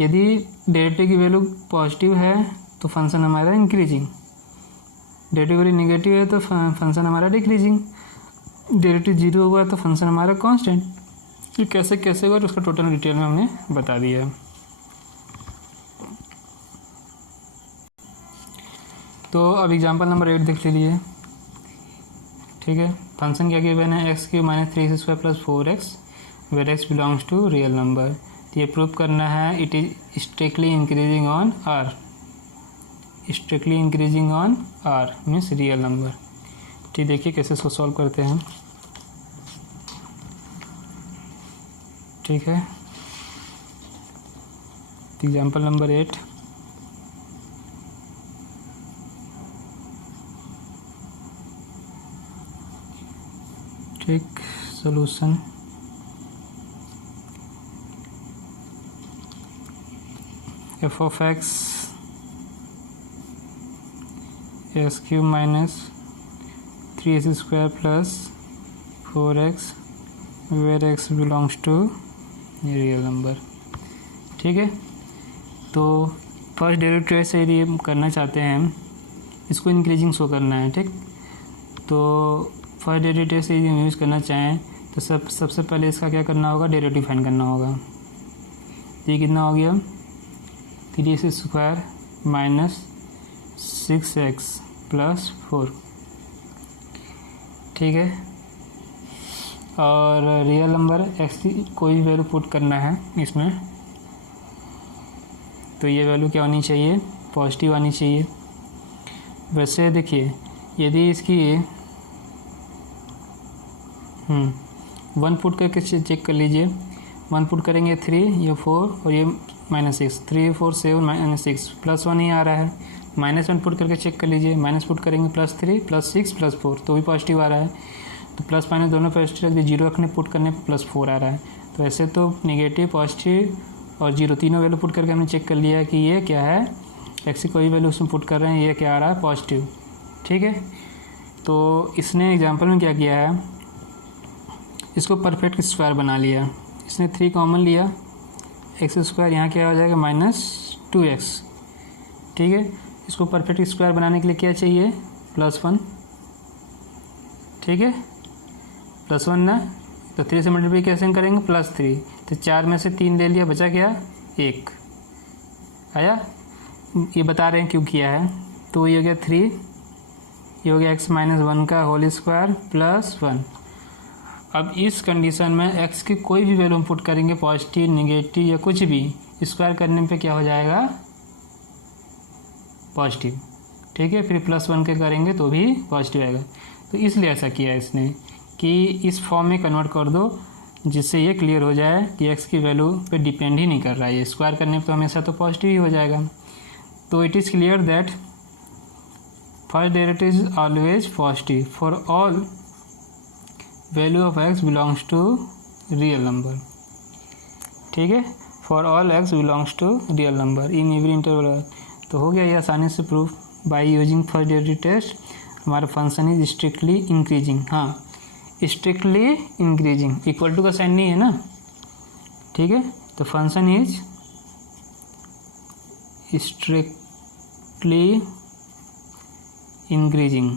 यदि डेरिवेटिव की वैल्यू पॉजिटिव है तो फंक्शन हमारा इंक्रीजिंग, डेरिवेटिव वैल्यू नेगेटिव है तो फंक्शन हमारा डिक्रीजिंग, डेरिवेटिव 0 हुआ तो फंक्शन हमारा कांस्टेंट। ये कैसे कैसे हुआ उसका टोटल डिटेल में हमने बता दिया है। तो अब एग्जांपल नंबर 8 देख लीजिए, ठीक है। फंक्शन क्या गिवन है, x cube minus 3x² plus 4x where x belongs to real number. तो ये प्रूव करना है it is strictly increasing on R, strictly increasing on R means real number. ठीक, देखिए कैसे इसको सॉल्व करते हैं, ठीक है। एग्जाम्पल नंबर 8, ठीक, solution. F of x x cube minus 3x² plus 4x where x belongs to real number, ठीक है। तो फर्स्ट डेरिवेटिव से यदि हम करना चाहते हैं हम इसको इंक्रीजिंग शो करना है, ठीक। तो फर्स्ट डेरिवेटिव से यदि हम यूज़ करना चाहें तो सबसे पहले इसका क्या करना होगा, डेरिवेटिव फाइंड करना होगा। ये कितना हो गया, 3x² माइनस 6x प्लस 4, ठीक है। और रियल नंबर एक्स की कोई भी वैल्यू पुट करना है इसमें, तो ये वैल्यू क्या होनी चाहिए, पॉजिटिव आनी चाहिए। वैसे देखिए यदि इसकी 1 पुट करके चेक कर लीजिए, 1 पुट करेंगे 3, ये 4 और ये -6, 3 4 7 -6 +1 ही आ रहा है। -1 पुट करके चेक कर लीजिए, माइनस पुट करेंगे +3 +6 +4 तो भी पॉजिटिव आ रहा है। तो प्लस माइनस दोनों पॉजिटिव रख दिए, 0 रखने पुट करने +4 आ रहा है। तो ऐसे तो नेगेटिव, पॉजिटिव और 0 तीनों वैल्यू पुट करके हमने चेक कर लिया है कि ये क्या है, एक्स की कोई वैल्यू उसमें पुट कर रहे हैं, ये क्या आ रहा है, पॉजिटिव, ठीक है। तो इसने एग्जाम्पल में क्या किया है, इसको परफेक्ट स्क्वायर बना लिया। इसने 3 कॉमन लिया, x² यहाँ क्या हो जाएगा -2x, ठीक है। इसको परफेक्ट स्क्वायर बनाने के लिए क्या चाहिए, +1, ठीक है, +1 ना। तो 3 से मल्टीप्लिकेशन करेंगे +3, तो 4 में से 3 ले लिया, बचा क्या 1 आया। ये बता रहे हैं क्यों किया है, तो ये हो गया 3 ये हो गया x माइनस 1 का होल स्क्वायर प्लस 1। अब इस कंडीशन में x की कोई भी वैल्यू हम पुट करेंगे, पॉजिटिव निगेटिव या कुछ भी, स्क्वायर करने पे क्या हो जाएगा, पॉजिटिव। ठीक है, फिर प्लस 1 के करेंगे तो भी पॉजिटिव आएगा। तो इसलिए ऐसा किया इसने कि इस फॉर्म में कन्वर्ट कर दो, जिससे ये क्लियर हो जाए कि x की वैल्यू पे डिपेंड ही नहीं कर रहा है, ये स्क्वायर करने पे तो हमेशा तो पॉजिटिव ही हो जाएगा। तो it is clear that first derivative is always positive for all value of x belongs to real number. ठीक है, for all x belongs to real number in every interval. तो हो गया ये आसानी से proof by using first derivative test. हमारा function is strictly increasing. हाँ, स्ट्रिक्टली इंक्रीजिंग, इक्वल टू का साइन नहीं है ना। ठीक है, तो function is strictly increasing,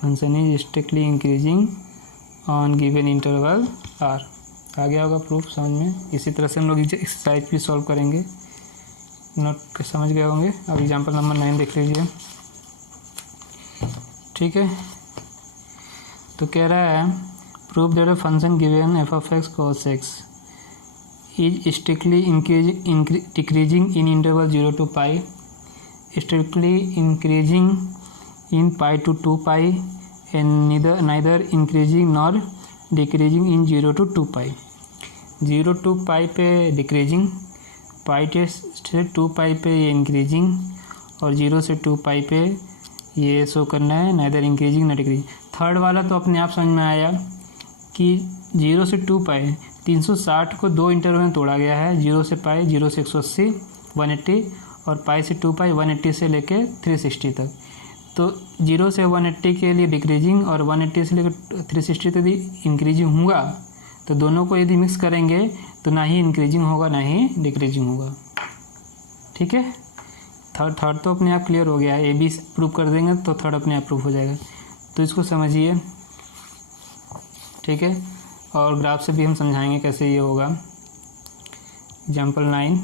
function is strictly increasing on given interval R. आ गया होगा प्रूफ समझ में। इसी तरह से हम लोग एक्सरसाइज भी सॉल्व करेंगे, नोट समझ गए होंगे। अब एग्जाम्पल नंबर 9 देख लीजिए। ठीक है, तो कह रहा है prove that a function given f of x cos x is strictly decreasing in interval 0 to pi, strictly increasing in pi to 2 pi and neither increasing nor decreasing in 0 to 2 pi. 0 to pi पे decreasing, पाई से 2 पाई पे ये increasing, और 0 से 2 पाई पे ये show करना है नाइदर इंक्रीजिंग ना डिक्रीजिंग। थर्ड वाला तो अपने आप समझ में आया कि 0 से 2 पाई 360 को 2 इंटरवल में तोड़ा गया है, 0 से पाई, 0 से 180 180, और पाई से 2 पाई 180 से लेके 360 तक। तो 0 से 180 के लिए डिक्रीजिंग और 180 से लेकर 360 तक यदि इंक्रीजिंग होगा, तो दोनों को यदि मिक्स करेंगे तो ना ही इंक्रीजिंग होगा ना ही डिक्रीजिंग होगा। ठीक है, थर्ड तो अपने आप क्लियर हो गया है। ए बी प्रूव कर देंगे तो थर्ड अपने आप प्रूव हो जाएगा। तो इसको समझिए। ठीक है, और ग्राफ से भी हम समझाएंगे कैसे ये होगा। एग्जाम्पल 9।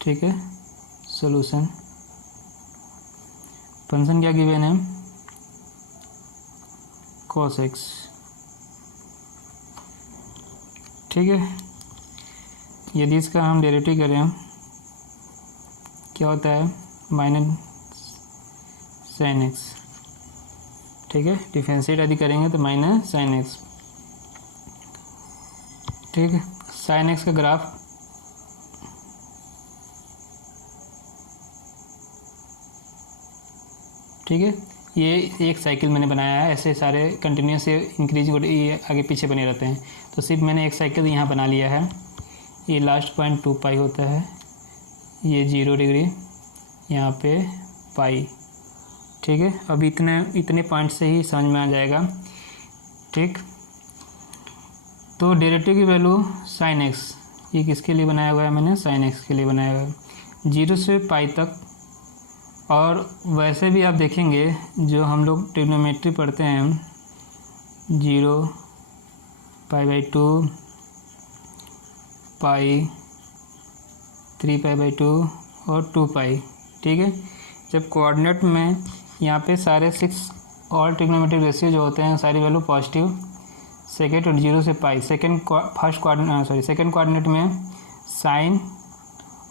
ठीक है, सॉल्यूशन। फंक्शन क्या गिवन है, cos x। ठीक है, यदि इसका हम डेरिवेटिव करें क्या होता है, माइनस साइन एक्स। ठीक है, डिफरेंशिएट यदि करेंगे तो माइनस साइन एक्स। ठीक है, साइन एक्स का ग्राफ ठीक है, ये एक साइकिल मैंने बनाया है, ऐसे सारे कंटिन्यूस इंक्रीजिंग ये आगे पीछे बने रहते हैं। तो सिर्फ मैंने एक साइकिल यहाँ बना लिया है। ये लास्ट पॉइंट 2 पाई होता है, ये 0 डिग्री, यहाँ पे पाई। ठीक है, अब इतने पॉइंट से ही समझ में आ जाएगा। ठीक, तो डेरिवेटिव की वैल्यू साइन एक्स, ये किसके लिए बनाया हुआ है, मैंने साइन एक्स के लिए बनाया हुआ है 0 से पाई तक। और वैसे भी आप देखेंगे जो हम लोग ट्रिग्नोमेट्री पढ़ते हैं, 0 π/2 पाई, 3 π/2 और 2 पाई। ठीक है, जब कोऑर्डिनेट में यहाँ पे सारे 6 और ट्रिग्नोमेट्रिक रेशियो जो होते हैं सारी वैल्यू पॉजिटिव, सेकेंड और 0 से पाई, सेकेंड कोऑर्डिनेट में साइन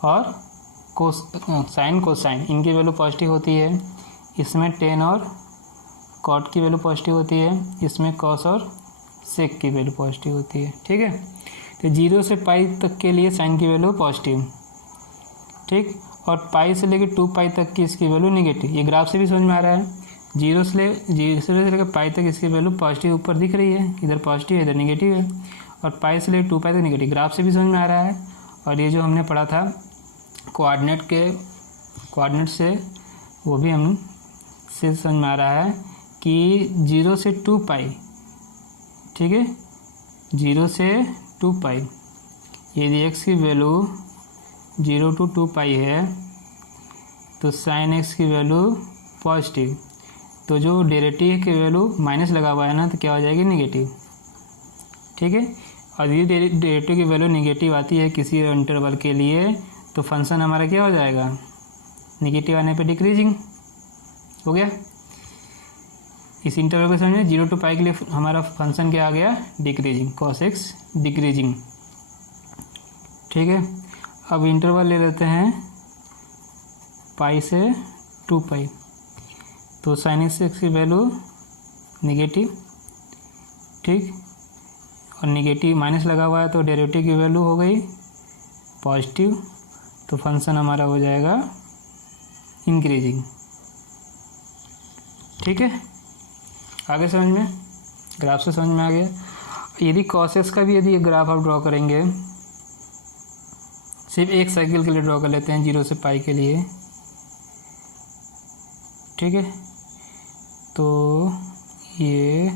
और साइन कोसाइन इनकी वैल्यू पॉजिटिव होती है। इसमें टेन और कॉट की वैल्यू पॉजिटिव होती है, इसमें कॉस और सेक की वैल्यू पॉजिटिव होती है। ठीक है, तो 0 से पाई तक के लिए साइन की वैल्यू पॉजिटिव। ठीक, और पाई से लेकर 2 पाई तक की इसकी वैल्यू निगेटिव। ये ग्राफ से भी समझ में आ रहा है, 0 से लेकर पाई तक इसकी वैल्यू पॉजिटिव ऊपर दिख रही है, इधर पॉजिटिव है इधर निगेटिव है, और पाई से लेकर 2 पाई तक निगेटिव। ग्राफ से भी समझ में आ रहा है। और ये जो हमने पढ़ा था कोऑर्डिनेट से, वो भी हम से समझ में आ रहा है कि 0 से 2 पाई। ठीक है, 0 से 2 पाई, यदि x की वैल्यू 0 to 2 पाई है तो साइन x की वैल्यू पॉजिटिव। तो जो डेरिवेटिव की वैल्यू माइनस लगा हुआ है ना, तो क्या हो जाएगी, निगेटिव। ठीक है, और यदि डेरिवेटिव की वैल्यू निगेटिव आती है किसी इंटरवल के लिए, तो फंक्शन हमारा क्या हो जाएगा, नेगेटिव आने पे डिक्रीजिंग हो गया। इस इंटरवल को समझिए 0 to पाई के लिए हमारा फंक्शन क्या आ गया, डिक्रीजिंग, cos x डिक्रीजिंग। ठीक है, अब इंटरवल ले लेते हैं पाई से 2 पाई, तो sin x की वैल्यू नेगेटिव, ठीक, और नेगेटिव माइनस लगा हुआ है तो डेरिवेटिव की वैल्यू हो गई पॉजिटिव, तो फंक्शन हमारा हो जाएगा इंक्रीजिंग। ठीक है, आगे समझ में, ग्राफ से समझ में आ गया। यदि cos x का भी यदि ग्राफ आप ड्रॉ करेंगे, सिर्फ एक साइकिल के लिए ड्रॉ कर लेते हैं 0 से पाई के लिए। ठीक है, तो ये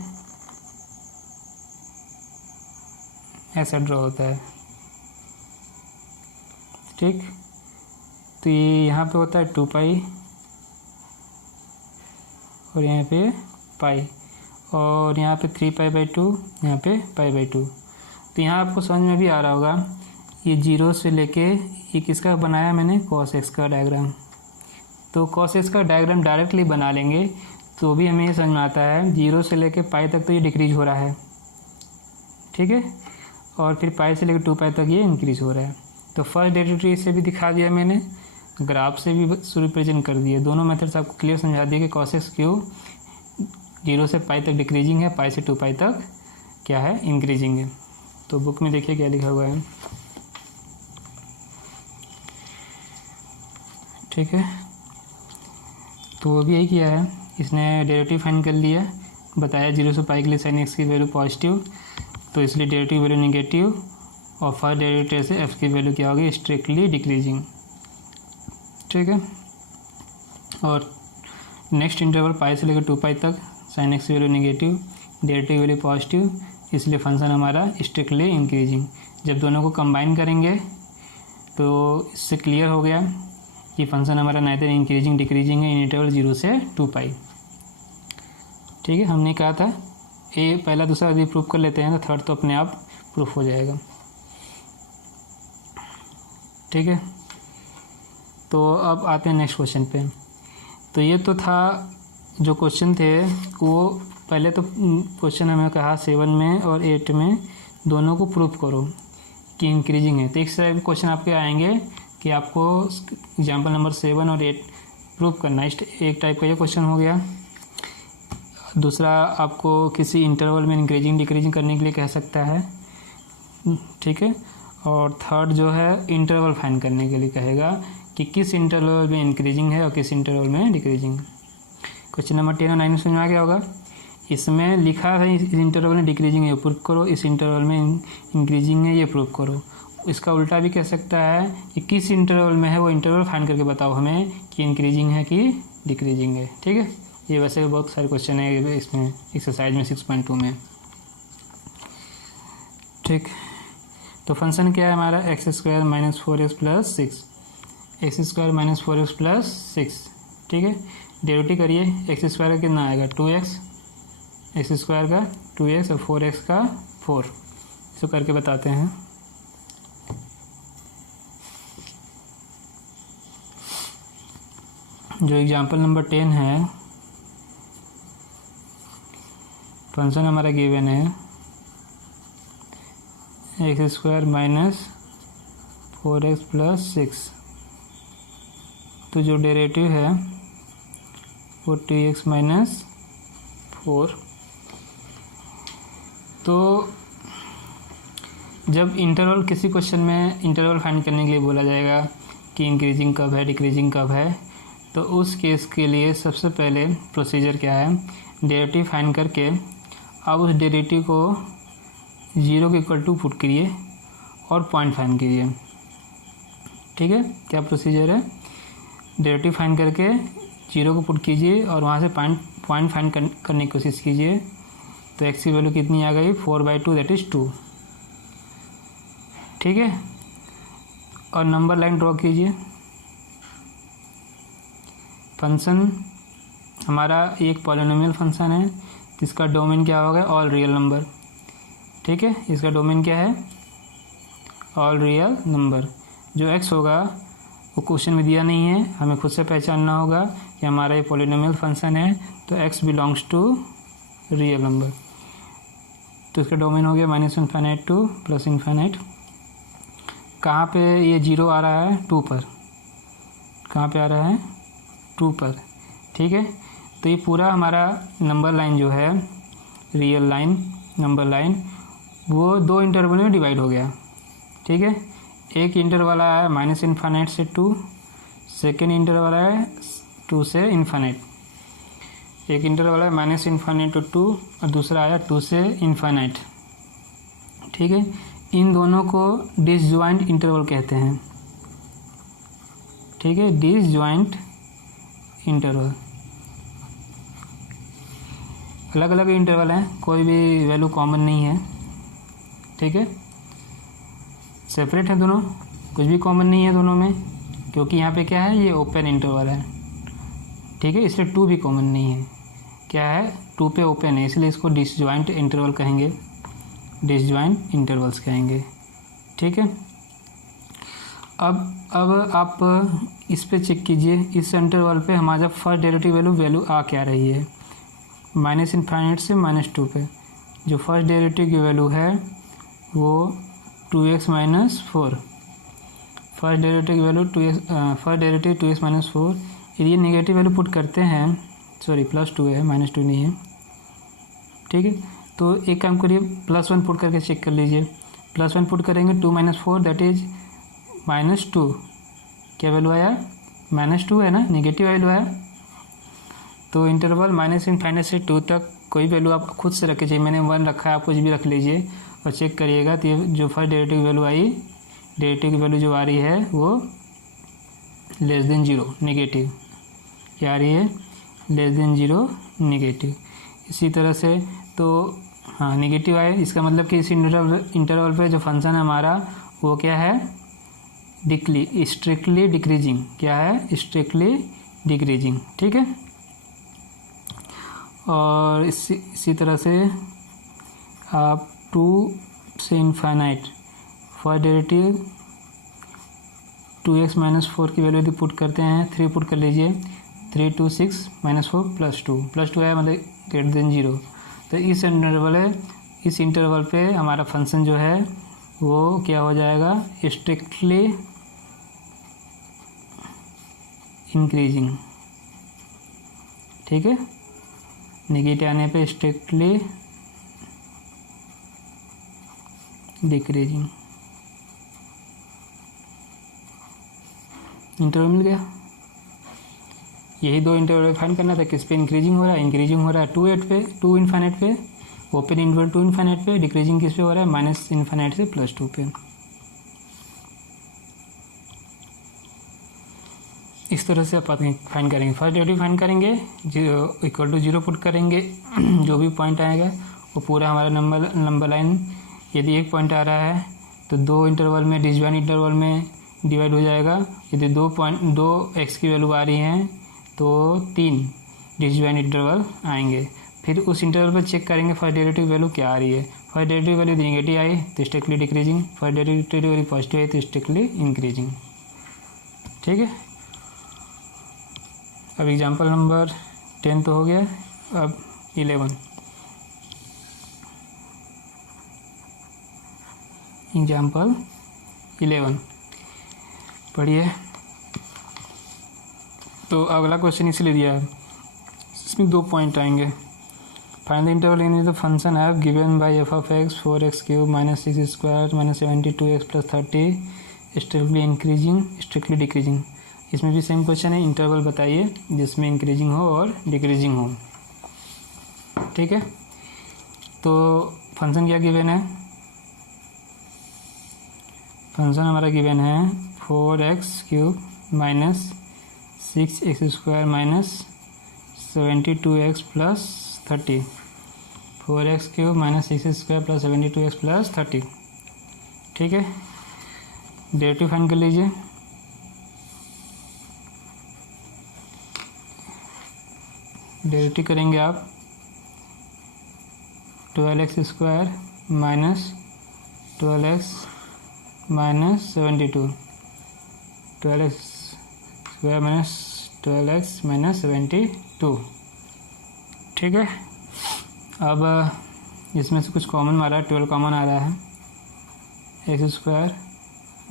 ऐसा ड्रॉ होता है। ठीक, तो ये यहाँ पे होता है 2 पाई और यहाँ पे पाई, और यहाँ पे 3 पाई बाई 2, यहाँ पे पाई बाई 2। तो यहाँ आपको समझ में भी आ रहा होगा, ये 0 से लेके ये किसका बनाया मैंने, cos x का डायग्राम। तो cos x का डायग्राम डायरेक्टली बना लेंगे तो भी हमें ये समझ में आता है 0 से लेके पाई तक तो ये डिक्रीज हो रहा है। ठीक है, और फिर पाई से लेकर 2 पाई तक ये इंक्रीज हो रहा है। तो फर्स्ट डेरिवेटिव से भी दिखा दिया मैंने, ग्राफ से भी रिप्रेजेंट कर दिए, दोनों मेथड्स आपको क्लियर समझा दिए कि cos x क्यों 0 से पाई तक डिक्रीजिंग है, पाई से 2 पाई तक क्या है, इंक्रीजिंग है। तो बुक में देखिए क्या लिखा हुआ है। ठीक है, तो वो भी यही किया है, इसने डेरिवेटिव फाइंड कर लिया, बताया 0 से पाई के लिए sin x की वैल्यू पॉजिटिव, तो इसलिए डेरिवेटिव वैल्यू नेगेटिव, और फर्स्ट डेरिवेटिव से f की वैल्यू क्या होगी, स्ट्रिक्टली डिक्रीजिंग। ठीक है, और नेक्स्ट इंटरवल पाई से लेकर 2 पाई तक sin x की value negative, derivative value positive, इसलिए फंक्शन हमारा स्ट्रिक्टली इंक्रीजिंग। जब दोनों को कंबाइन करेंगे तो इससे क्लियर हो गया कि फंक्शन हमारा नाइदर इंक्रीजिंग डिक्रीजिंग है इन इंटरवल 0 से 2 पाई। ठीक है, हमने कहा था ए पहला दूसरा यदि प्रूफ कर लेते हैं तो थर्ड तो अपने आप प्रूफ हो जाएगा। ठीक है, तो अब आते हैं नेक्स्ट क्वेश्चन पे। तो ये तो था जो क्वेश्चन थे वो, पहले तो क्वेश्चन हमें कहा 7 में और 8 में दोनों को प्रूफ करो कि इंक्रीजिंग है। तो एक तरह के क्वेश्चन आपके आएंगे कि आपको एग्जाम्पल नंबर 7 और 8 प्रूफ करना है। एक टाइप का ये क्वेश्चन हो गया। दूसरा आपको किसी इंटरवल में इंक्रीजिंग डिक्रीजिंग करने के लिए कह सकता है। ठीक है, और थर्ड जो है इंटरवल फाइंड करने के लिए कहेगा कि किस इंटरवल में इंक्रीजिंग है और किस इंटरवल में डिक्रीजिंग है। क्वेश्चन नंबर 10 और 9 में समझ में आ गया होगा। इसमें लिखा है इस इंटरवल में डिक्रीजिंग है, प्रूफ करो, इस इंटरवल में इंक्रीजिंग है, ये प्रूफ करो। इसका उल्टा भी कह सकता है कि किस इंटरवल में है वो इंटरवल फाइंड करके बताओ हमें कि इंक्रीजिंग है कि डिक्रीजिंग है। ठीक है, ये वैसे बहुत सारे क्वेश्चन है इसमें एक्सरसाइज में 6.2 में। ठीक, तो फंक्शन क्या है हमारा, x² - 4x + 6, x² - 4x + 6। ठीक है, डेरिवेटिव करिए, x² का कितना आएगा 2x, x² का 2x और 4x का 4। इसको करके बताते हैं। जो एग्जाम्पल नंबर 10 है, फंक्शन हमारा गिवन है x² - 4x + 6, तो जो डेरिवेटिव है वो 2x - 4। तो जब इंटरवल किसी क्वेश्चन में इंटरवल फाइंड करने के लिए बोला जाएगा कि इंक्रीजिंग कब है डिक्रीजिंग कब है, तो उस केस के लिए सबसे पहले प्रोसीजर क्या है, डेरिवेटिव फाइंड करके अब उस डेरिवेटिव को 0 के इक्वल टू पुट करिए और पॉइंट फाइंड कीजिए। ठीक है, क्या प्रोसीजर है, डेरिवेटिव फाइंड करके 0 को पुट कीजिए और वहाँ से पॉइंट फाइंड करने की कोशिश कीजिए। तो x की वैल्यू कितनी आ गई, 4/2 दैट इज़ 2। ठीक है, और नंबर लाइन ड्रॉ कीजिए। फंक्शन हमारा एक पॉलिनोमियल फंक्शन है जिसका डोमेन क्या होगा, ऑल रियल नंबर। ठीक है, इसका डोमेन क्या है, ऑल रियल नंबर। जो x होगा वो क्वेश्चन में दिया नहीं है, हमें खुद से पहचानना होगा कि हमारा ये पॉलिनोमियल फंक्शन है, तो x belongs to real number. तो इसका डोमेन हो गया -∞ टू +∞। कहाँ पे ये 0 आ रहा है? 2 पर। कहाँ पे आ रहा है? 2 पर। ठीक है, तो ये पूरा हमारा नंबर लाइन जो है, रियल लाइन नंबर लाइन, वो 2 इंटरवल में डिवाइड हो गया। ठीक है, एक इंटरवल आया है -∞ से 2, सेकेंड इंटरवल है 2 से इन्फाइनाइट। एक इंटरवल है -∞ टू 2 और दूसरा आया 2 से इन्फाइनाइट। ठीक है, इन दोनों को डिसजॉइंट इंटरवल कहते हैं। ठीक है, डिसजॉइंट इंटरवल। अलग अलग इंटरवल हैं, कोई भी वैल्यू कॉमन नहीं है। ठीक है, सेपरेट है दोनों, कुछ भी कॉमन नहीं है दोनों में, क्योंकि यहाँ पे क्या है, ये ओपन इंटरवल है। ठीक है, इसलिए 2 भी कॉमन नहीं है। क्या है? 2 पे ओपन है, इसलिए इसको डिसजॉइंट इंटरवल कहेंगे, डिसजॉइंट इंटरवल्स कहेंगे। ठीक है, अब आप इस पे चेक कीजिए, इस इंटरवल पे हमारा फर्स्ट डेरिवेटिव वैल्यू आ क्या रही है, -∞ से -2 पे। जो फर्स्ट डेरिवेटिव की वैल्यू है वो 2x - 4। फर्स्ट डेरिवेटिव की वैल्यू 2x - 4। यदि ये नेगेटिव वैल्यू पुट करते हैं, सॉरी +2 है, -2 नहीं है। ठीक है, तो एक काम करिए, +1 पुट करके चेक कर लीजिए। +1 पुट करेंगे, 2 - 4 दैट इज -2। क्या वैल्यू आया? -2 है ना, नेगेटिव वैल्यू आया। तो इंटरवल -∞ से 2 तक कोई वैल्यू आप खुद से रखे, चाहिए मैंने 1 रखा है, आप कुछ भी रख लीजिए और चेक करिएगा। तो ये जो फर्स्ट डेरिवेटिव वैल्यू आई, डेरिवेटिव की वैल्यू जो आ रही है वो <0, नेगेटिव। क्या आ रही है? <0, नेगेटिव। इसी तरह से तो हाँ, नेगेटिव आए, इसका मतलब कि इस इंटरवल पे जो फंक्शन है हमारा वो क्या है? Strictly decreasing. क्या है? Strictly decreasing. ठीक है, और इसी तरह से आप 2 से इन्फाइनाइट फर्स्ट डेरिवेटिव 2x - 4 की वैल्यू यदि पुट करते हैं, 3 पुट कर लीजिए, 3 2 6 -4 +2 आया, मतलब >0। तो इस इंटरवल पे हमारा फंक्शन जो है वो क्या हो जाएगा? Strictly increasing. ठीक है, नेगेटिव आने पे स्ट्रिक्टली डिक्रीजिंग। इंटरवल मिल गया। यही 2 इंटरवल फाइंड करना था, किस पे इंक्रीजिंग हो रहा है? इंक्रीजिंग हो रहा है 2 पे, 2 इन्फाइनाइट पे, ओपन इंटरवल 2 इन्फाइनाइट पे। डिक्रीजिंग किस पे हो रहा है? -∞ से +2 पे। इस तरह से आप फाइंड करेंगे। फर्स्ट डेरिवेटिव फाइंड करेंगे, =0 पुट करेंगे, जो भी पॉइंट आएगा वो पूरा हमारा नंबर लाइन, यदि एक पॉइंट आ रहा है तो 2 इंटरवल में, डिसजॉइंट इंटरवल में डिवाइड हो जाएगा। यदि 2 x की वैल्यू आ रही हैं तो 3 डिसजॉइंट इंटरवल आएंगे। फिर उस इंटरवल पर चेक करेंगे फर्स्ट डेरिवेटिव वैल्यू क्या आ रही है। फर्स्ट डेरिवेटिव वैल्यू यदि नेगेटिव आई तो strictly decreasing, first derivative value positive आई तो स्ट्रिक्टली इंक्रीजिंग। ठीक है, अब एग्जाम्पल नंबर 10 तो हो गया, अब 11। एग्जाम्पल 11 पढ़िए। तो अगला क्वेश्चन इसलिए दिया है, इसमें 2 पॉइंट आएंगे। Find the interval in the function f given by f(x) 4x³ -6² -72x + 30 strictly increasing strictly decreasing. इसमें भी सेम क्वेश्चन है, इंटरवल बताइए जिसमें इंक्रीजिंग हो और डिक्रीजिंग हो। ठीक है, तो फंक्शन क्या गिवन है? फंक्शन हमारा गिवन है 4x³ -6x² -72x + 30। 4x³ -6x² + 72x + 30। ठीक है, डेरिवेटिव फाइंड कर लीजिए। डेरिवेटिव करेंगे आप 12x² -12x - 72, 12x square minus 12x minus 72। ठीक है, अब इसमें से कुछ कॉमन मारा है, 12 कॉमन आ रहा है, x square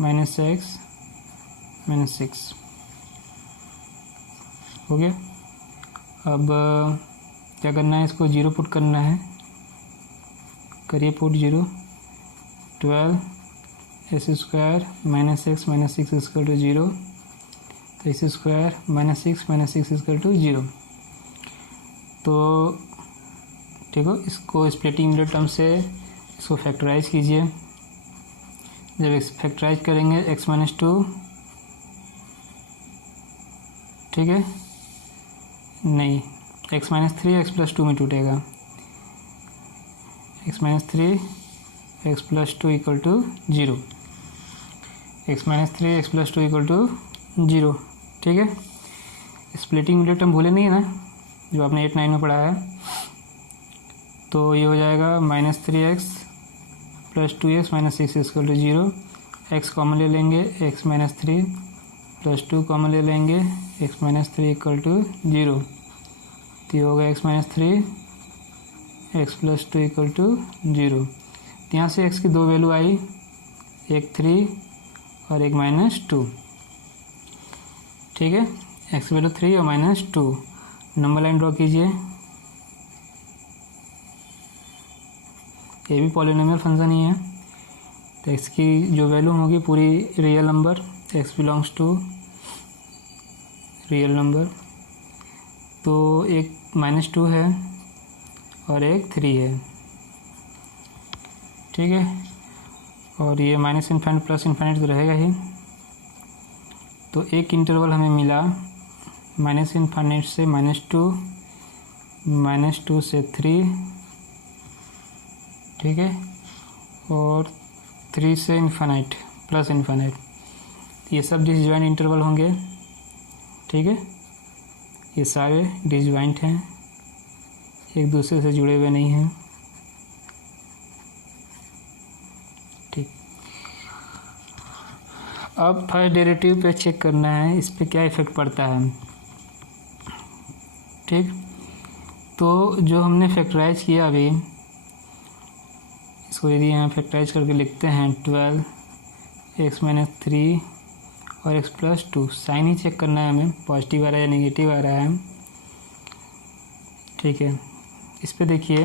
minus x minus 6 हो गया। अब क्या करना है, इसको 0 पुट करना है, करिए put 0, 12 x square minus x minus 6 equal to 0, x square minus 6 equal to 0। तो ठीक हो, इसको स्प्लिटिंग मिनट टर्म से इसको फैक्टराइज कीजिए। जब फैक्टराइज करेंगे x माइनस 2, ठीक है, नहीं x माइनस 3 x प्लस 2 में टूटेगा, x minus 3 x plus 2 equal to 0, x minus 3 x plus 2 equal to 0। ठीक है, स्प्लिटिंग मिनट टर्म भूले नहीं है ना, जो आपने 8-9 में पढ़ा है। तो ये हो जाएगा minus 3x plus 2x minus 6 equal to 0, x common ले लेंगे, x माइनस 3 प्लस 2 कॉमन ले लेंगे, x माइनस 3 इक्वल टू 0। तो ये होगा x minus 3 x plus 2 equal to 0। तो यहाँ से x की दो वैल्यू आई, एक 3 और एक माइनस 2। ठीक है, x की वैल्यू 3 और माइनस 2। नंबर लाइन ड्रॉ कीजिए। ये भी पॉलिनोमियल फंक्शन ही है, तो x की जो वैल्यू होगी पूरी real number, x belongs to real number. तो एक माइनस 2 है और एक 3 है। ठीक है, और ये माइनस इन्फाइनाइट प्लस इन्फाइनाइट तो रहेगा ही। तो एक इंटरवल हमें मिला माइनस इन्फाइनाइट से -2 से 3, ठीक है, और 3 से इन्फाइनाइट प्लस इन्फाइनाइट। ये सब डिसजॉइंट इंटरवल होंगे। ठीक है, ये सारे डिसजॉइंट हैं, एक दूसरे से जुड़े हुए नहीं हैं। ठीक, अब फर्स्ट डेरिवेटिव पे चेक करना है, इस पे क्या इफेक्ट पड़ता है। ठीक, तो जो हमने फैक्टराइज किया अभी, इसको यदि यहाँ फैक्टराइज करके लिखते हैं 12 एक्स माइनस 3 और एक्स प्लस 2, साइन ही चेक करना है हमें, पॉजिटिव आ रहा है या नेगेटिव आ रहा है। ठीक है, इस पे देखिए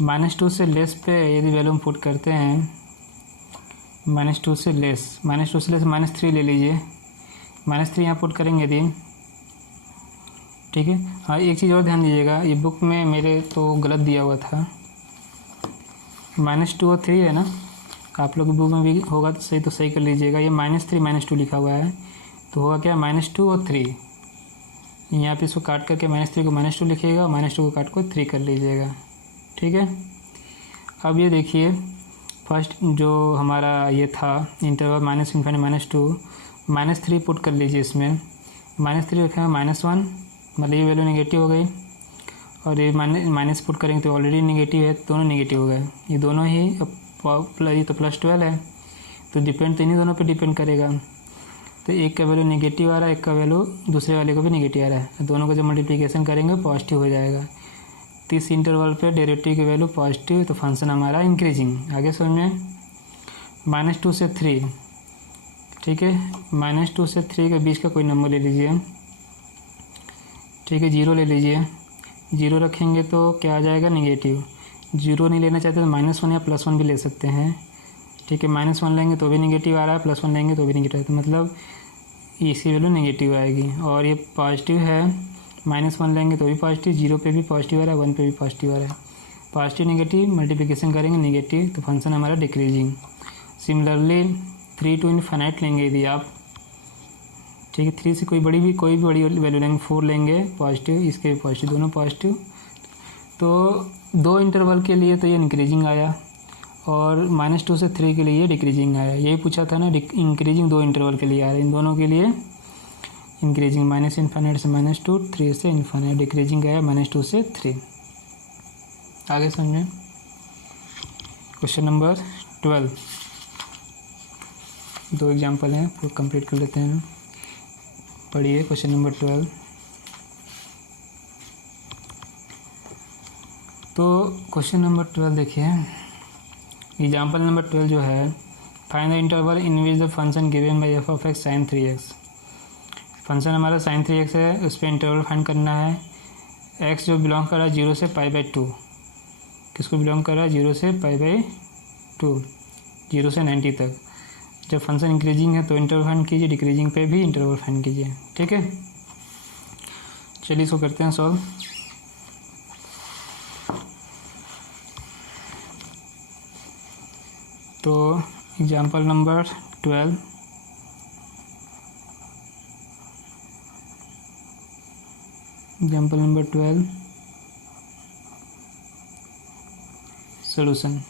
-2 से लेस पे यदि वैल्यू हम पुट करते हैं, -2 से लेस -3 ले लीजिए, -3 यहाँ पुट करेंगे यदि। ठीक है, हाँ एक चीज़ और ध्यान दीजिएगा, ये बुक में मेरे तो गलत दिया हुआ था, -2 और 3 है ना, आप लोग की बुक में भी होगा तो सही कर लीजिएगा। ये -3 -2 लिखा हुआ है, तो होगा क्या -2 और 3। यहाँ पे इसको काट करके -3 को -2 लिखिएगा और -2 को काट को 3 कर लीजिएगा। ठीक है, अब ये देखिए फर्स्ट जो हमारा ये था इंटरवल -∞ -2, -3 पुट कर लीजिए इसमें, -3 रखेंगे -1, मतलब ये वैल्यू नेगेटिव हो गई, और ये माइनस पुट करेंगे तो ऑलरेडी नेगेटिव है, दोनों नेगेटिव हो गए। ये दोनों ही ये तो +12 है, तो डिपेंड तो इन्हीं दोनों पे डिपेंड करेगा। तो एक का वैल्यू नेगेटिव आ रहा है, एक का वैल्यू दूसरे वाले को भी नेगेटिव आ रहा है, दोनों का जब मल्टीप्लिकेशन करेंगे पॉजिटिव हो जाएगा। तो इस इंटरवल पे डेरिवेटिव की वैल्यू पॉजिटिव, तो फंक्शन हमारा इंक्रीजिंग। आगे समझ में, -2 से 3, ठीक है, -2 से 3 के बीच का कोई नंबर ले लीजिए। ठीक है, 0 ले लीजिए, 0 रखेंगे तो क्या आ जाएगा, नेगेटिव। 0 नहीं लेना चाहते तो -1 या +1 भी ले सकते हैं। ठीक है, -1 लेंगे तो भी नेगेटिव आ रहा है, +1 लेंगे तो भी नेगेटिव, तो मतलब इसकी वैल्यू नेगेटिव आएगी। और ये पॉजिटिव है, -1 लेंगे तो भी पॉजिटिव, 0 पे भी पॉजिटिव आ रहा है, 1 पे भी पॉजिटिव आ रहा है। पॉजिटिव नेगेटिव मल्टीप्लिकेशन करेंगे नेगेटिव, तो फंक्शन हमारा डिक्रीजिंग। सिमिलरली 3 to इन्फिनिट लेंगे यदि आप, ठीक है, 3 से कोई भी बड़ी वैल्यू लेंगे, 4 लेंगे पॉजिटिव, इसके भी पॉजिटिव, दोनों पॉजिटिव। तो 2 इंटरवल के लिए तो ये इंक्रीजिंग आया, और -2 से 3 के लिए डिक्रीजिंग आया। यही पूछा था ना, इंक्रीजिंग 2 इंटरवल के लिए आ रहा है, इन दोनों के लिए इंक्रीजिंग, -∞ से -2, 3 से इन्फिनिट, डिक्रीजिंग आया -2 से 3। आगे समझें, क्वेश्चन नंबर 12, 2 एग्जाम्पल हैं, वो कंप्लीट कर लेते हैं। पढ़िए क्वेश्चन नंबर 12। तो क्वेश्चन नंबर 12 देखिए, एग्जाम्पल नंबर 12 जो है, find the interval in which the function given by f of x sine 3x। Function हमारा साइन 3x है, उस पर इंटरवल फाइंड करना है। एक्स जो बिलोंग कर रहा है 0 से π/2, किसको बिलोंग कर रहा है 0 से π/2, 0 से 90 तक। जब फंक्शन इंक्रीजिंग है तो इंटरवल फाइंड कीजिए, डिक्रीजिंग पे भी इंटरवल फाइंड कीजिए। ठीक है, चलिए इसको करते हैं सॉल्व। तो example number 12, example number 12 solution.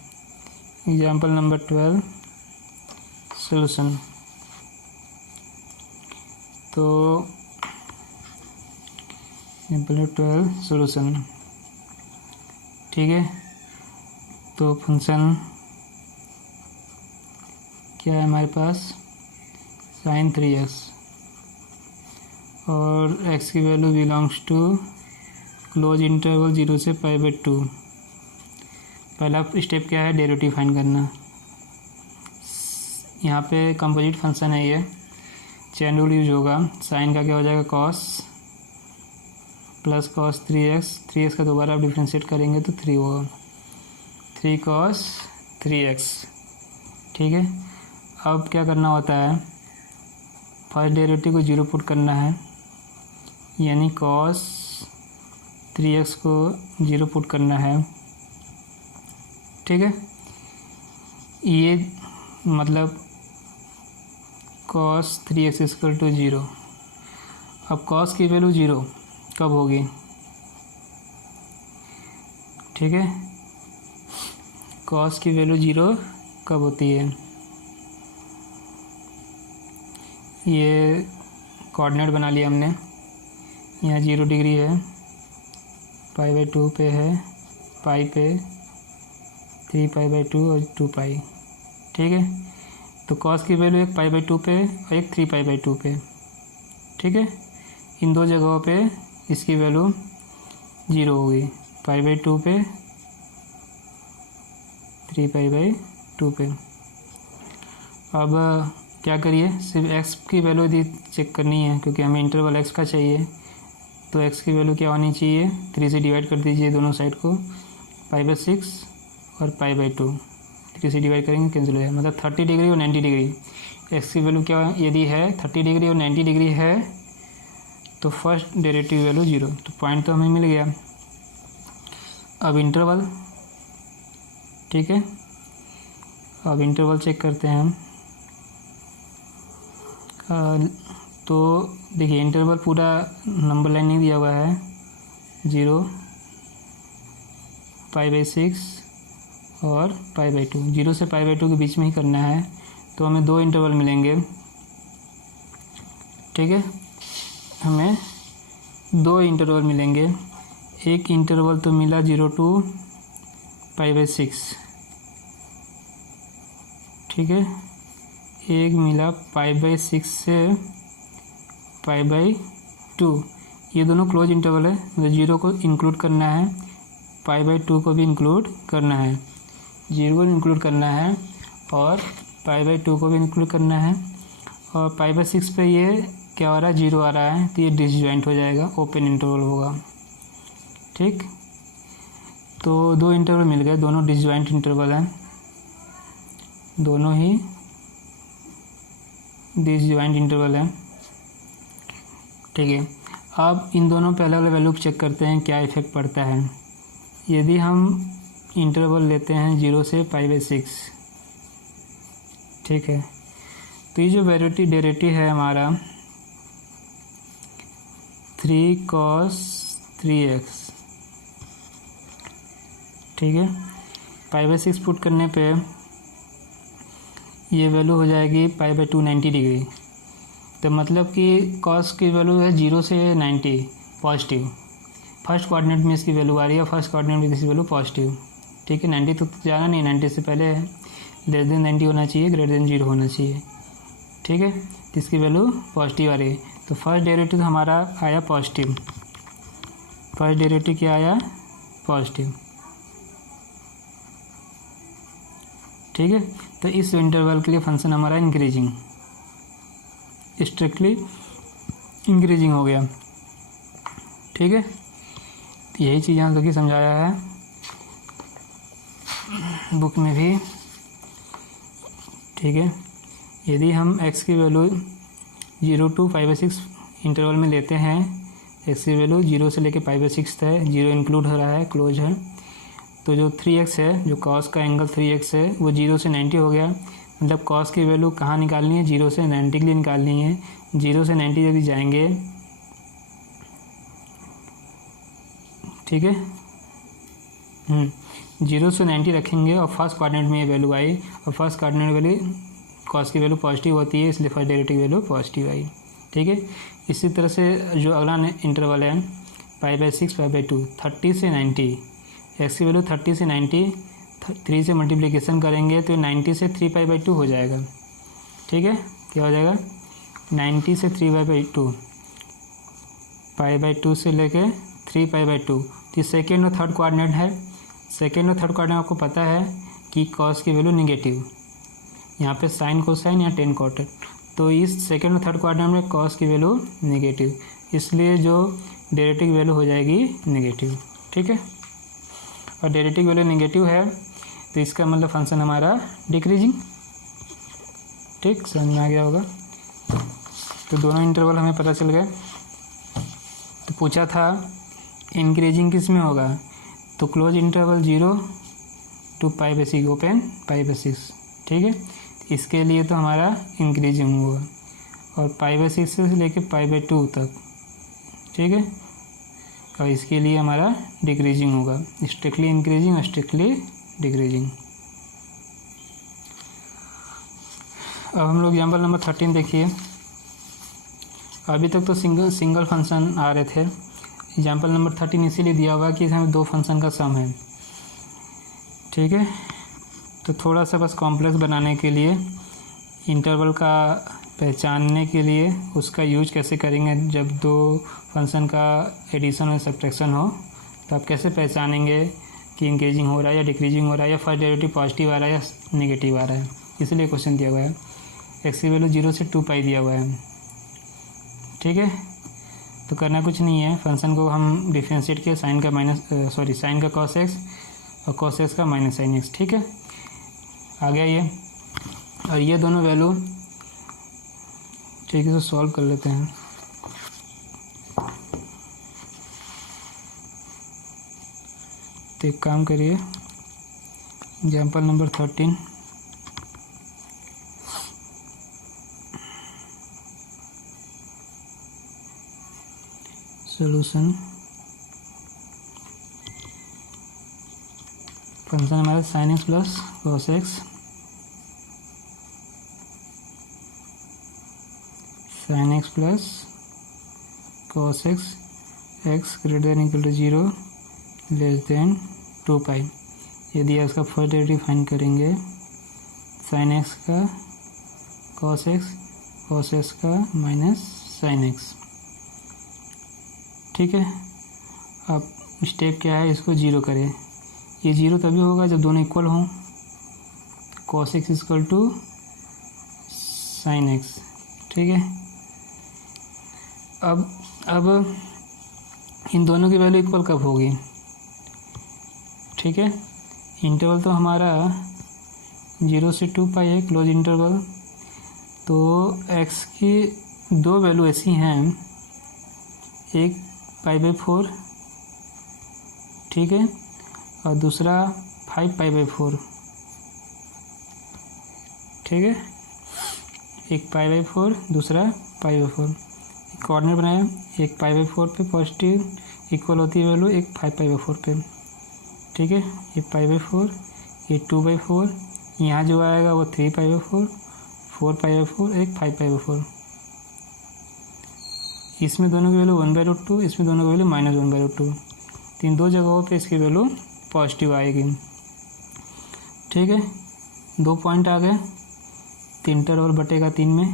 Example number 12 solution. तो एग्जाम्पल 12 सॉल्यूशन, ठीक है। तो फंक्शन क्या है हमारे पास, साइन 3x, और x की value belongs to close interval 0 से π/2। पहला स्टेप क्या है, डेरिवेटिव फाइंड करना। यहाँ पे कंपोजिट फंक्शन है, ये चेन रूल यूज होगा। साइन का क्या हो जाएगा, कॉस प्लस कॉस 3x का दोबारा आप डिफ्रेंशिएट करेंगे तो 3 होगा, 3 cos 3x। ठीक है, अब क्या करना होता है, फर्स्ट डेरिवेटिव को 0 पुट करना है, यानी cos 3x को 0 पुट करना है। ठीक है, ये मतलब cos 3x = 0। अब cos की वैल्यू 0 कब होगी, ठीक है, cos की वैल्यू 0 कब होती है, ये कोऑर्डिनेट बना लिया हमने। यहाँ 0 डिग्री है, π/2 पे है, पाई पे 3π/2 और 2π। ठीक है, तो cos की वैल्यू एक π/2 पे और एक 3π/2 पे। ठीक है, इन दो जगहों पे इसकी वैल्यू 0 होगी, π/2 पे, 3π/2 पे। अब क्या करिए, सिर्फ x की वैल्यू यदि चेक करनी है, क्योंकि हमें इंटरवल x का चाहिए, तो x की वैल्यू क्या होनी चाहिए, 3 से डिवाइड कर दीजिए दोनों साइड को, π/6 और π/2, 3 से डिवाइड करेंगे कैंसिल हो जाएगा, मतलब 30 डिग्री और 90 डिग्री। x की वैल्यू क्या यदि है 30 डिग्री और 90 डिग्री है तो फर्स्ट डेरिवेटिव वैल्यू 0, तो पॉइंट तो हमें मिल गया। अब इंटरवल, ठीक है, अब इंटरवल चेक करते हैं हम। तो देखिए इंटरवल पूरा नंबर लाइन नहीं दिया हुआ है, 0, π/6 और π/2, 0 से π/2 के बीच में ही करना है, तो हमें 2 इंटरवल मिलेंगे। ठीक है, हमें 2 इंटरवल मिलेंगे। एक इंटरवल तो मिला 0 to π/6, ठीक है, एक मिला π/6 से π/2। ये दोनों क्लोज इंटरवल है, तो 0 को इंक्लूड करना है, π/2 को भी इंक्लूड करना है, 0 को इंक्लूड करना है और π/2 को भी इंक्लूड करना है। और π/6 पे ये क्या हो रहा है, 0 आ रहा है, तो ये डिसजॉइंट हो जाएगा, ओपन इंटरवल होगा। ठीक, तो 2 इंटरवल मिल गए, दोनों डिसजॉइंट इंटरवल हैं, दोनों ही डिसजॉइंट इंटरवल है। ठीक है, अब इन दोनों पे अलग अलग वैल्यू चेक करते हैं क्या इफेक्ट पड़ता है। यदि हम इंटरवल लेते हैं 0 से π/6, ठीक है, तो ये जो डेरिवेटिव है हमारा 3 cos 3x, ठीक है, π/6 पुट करने पे ये वैल्यू हो जाएगी π/2 90 डिग्री। तो मतलब कि cos की वैल्यू है 0 से 90 पॉजिटिव, फर्स्ट कोऑर्डिनेट में इसकी वैल्यू आ रही है, फर्स्ट कोऑर्डिनेट में इसकी वैल्यू पॉजिटिव। ठीक है, 90 तो जाना नहीं, 90 से पहले है, लेस देन 90 होना चाहिए, ग्रेटर देन 0 होना चाहिए। ठीक है, तो इसकी वैल्यू पॉजिटिव आ रही है, तो फर्स्ट डेरिवेटिव हमारा आया पॉजिटिव, फर्स्ट डेरिवेटिव क्या आया? पॉजिटिव। ठीक है, तो इस इंटरवल के लिए फंक्शन हमारा इंक्रीजिंग, स्ट्रिक्टली इंक्रीजिंग हो गया। ठीक है, तो यही चीज़ यहाँ तक समझाया है बुक में भी। ठीक है, यदि हम x की वैल्यू 0 to 5/6 इंटरवल में लेते हैं, x की वैल्यू 0 से लेके 5/6 है, 0 इंक्लूड हो रहा है, क्लोज है, तो जो 3x है, जो cos का एंगल 3x है, वो 0 से 90 हो गया। मतलब cos की वैल्यू कहाँ निकालनी है? 0 से 90 के लिए निकालनी है। 0 से 90 यदि जाएंगे, ठीक है, 0 से 90 रखेंगे और फर्स्ट कोऑर्डिनेट में ये वैल्यू आई, और फर्स्ट कोऑर्डिनेट वैल्यू cos की वैल्यू पॉजिटिव होती है, इसलिए फर्स्ट डेरिवेटिव वैल्यू पॉजिटिव आई। ठीक है, इसी तरह से जो अगला इंटरवल है π/6 π/2, 30 से 90, x की वैल्यू 30 से 90, 3 से मल्टीप्लिकेशन करेंगे तो 90 से 3π/2 हो जाएगा। ठीक है, क्या हो जाएगा? 90 से 3π/2, π/2 से लेके 3π/2। तो सेकेंड और थर्ड कोऑर्डिनेट है। सेकेंड और थर्ड कोऑर्डिनेट आपको पता है कि cos की वैल्यू निगेटिव, यहाँ पे साइन कोसाइन या टेन कॉटेड, तो इस सेकेंड और थर्ड क्वाड्रेंट में cos की वैल्यू नेगेटिव, इसलिए जो डेरिवेटिव वैल्यू हो जाएगी नेगेटिव। ठीक है, और डेरिवेटिव वैल्यू नेगेटिव है तो इसका मतलब फंक्शन हमारा डिक्रीजिंग। ठीक, समझ में आ गया होगा। तो दोनों इंटरवल हमें पता चल गए। तो पूछा था इंक्रीजिंग किस में होगा, तो क्लोज इंटरवल 0 to π/6, ओपन π/6। ठीक है, इसके लिए तो हमारा इंक्रीजिंग होगा, और π/6 से लेके π/2 तक। ठीक है, और इसके लिए हमारा डिक्रीजिंग होगा, स्ट्रिक्टली इंक्रीजिंग और स्ट्रिक्टली डिक्रीजिंग। अब हम लोग एग्जाम्पल नंबर 13 देखिए। अभी तक तो सिंगल फंक्शन आ रहे थे। एग्जाम्पल नंबर 13 इसीलिए दिया हुआ कि इसमें दो फंक्शन का सम है। ठीक है, तो थोड़ा सा बस कॉम्प्लेक्स बनाने के लिए, इंटरवल का पहचानने के लिए उसका यूज कैसे करेंगे, जब दो फंक्शन का एडिशन और सब्ट्रैक्शन हो तो आप कैसे पहचानेंगे कि इंक्रीजिंग हो रहा है या डिक्रीजिंग हो रहा है, या फर्स्ट डेरिवेटिव पॉजिटिव आ रहा है या नेगेटिव आ रहा है। इसलिए क्वेश्चन दिया हुआ है। एक्स की वैल्यू 0 से 2π दिया हुआ है। ठीक है, तो करना कुछ नहीं है, फंक्शन को हम डिफ्रेंशिएट किया, साइन का cos x और cos x का -sin x। ठीक है, आ गया ये, और ये दोनों वैल्यू ठीक है से सॉल्व कर लेते हैं। तो एक काम करिए, एग्जाम्पल नंबर 13 सोल्यूशन। फंक्शन हमारा sin x plus cos x, sin x plus cos x, x greater than equal to 0 less than 2π। यदि इसका फर्स्ट डेरिवेटिव फाइंड करेंगे, sin x का cos x का -sin x। ठीक है, अब स्टेप क्या है, इसको 0 करें। ये 0 तभी होगा जब दोनों इक्वल हों, cos x equal to sin x। ठीक है, अब इन दोनों की वैल्यू इक्वल कब होगी? ठीक है, इंटरवल तो हमारा 0 से 2π है, क्लोज इंटरवल। तो x की दो वैल्यू ऐसी हैं, एक π/4, ठीक है, और दूसरा 5π/4। ठीक है, एक π/4 दूसरा π/4, कोऑर्डिनेट बनाया, एक π/4 पे पॉजिटिव इक्वल होती है वैल्यू, एक 5π/4 पे। ठीक है, ये π/4, ये 2/4, यहाँ जो आएगा वो 3π/4, 4π/4, एक 5π/4। इसमें दोनों की वैल्यू 1/√2, इसमें दोनों की वैल्यू -1/√2। इन दो जगहों पे इसकी वैल्यू पॉजिटिव आएगी। ठीक है, 2 पॉइंट आ गए, 3 इंटरवल बटेगा 3 में,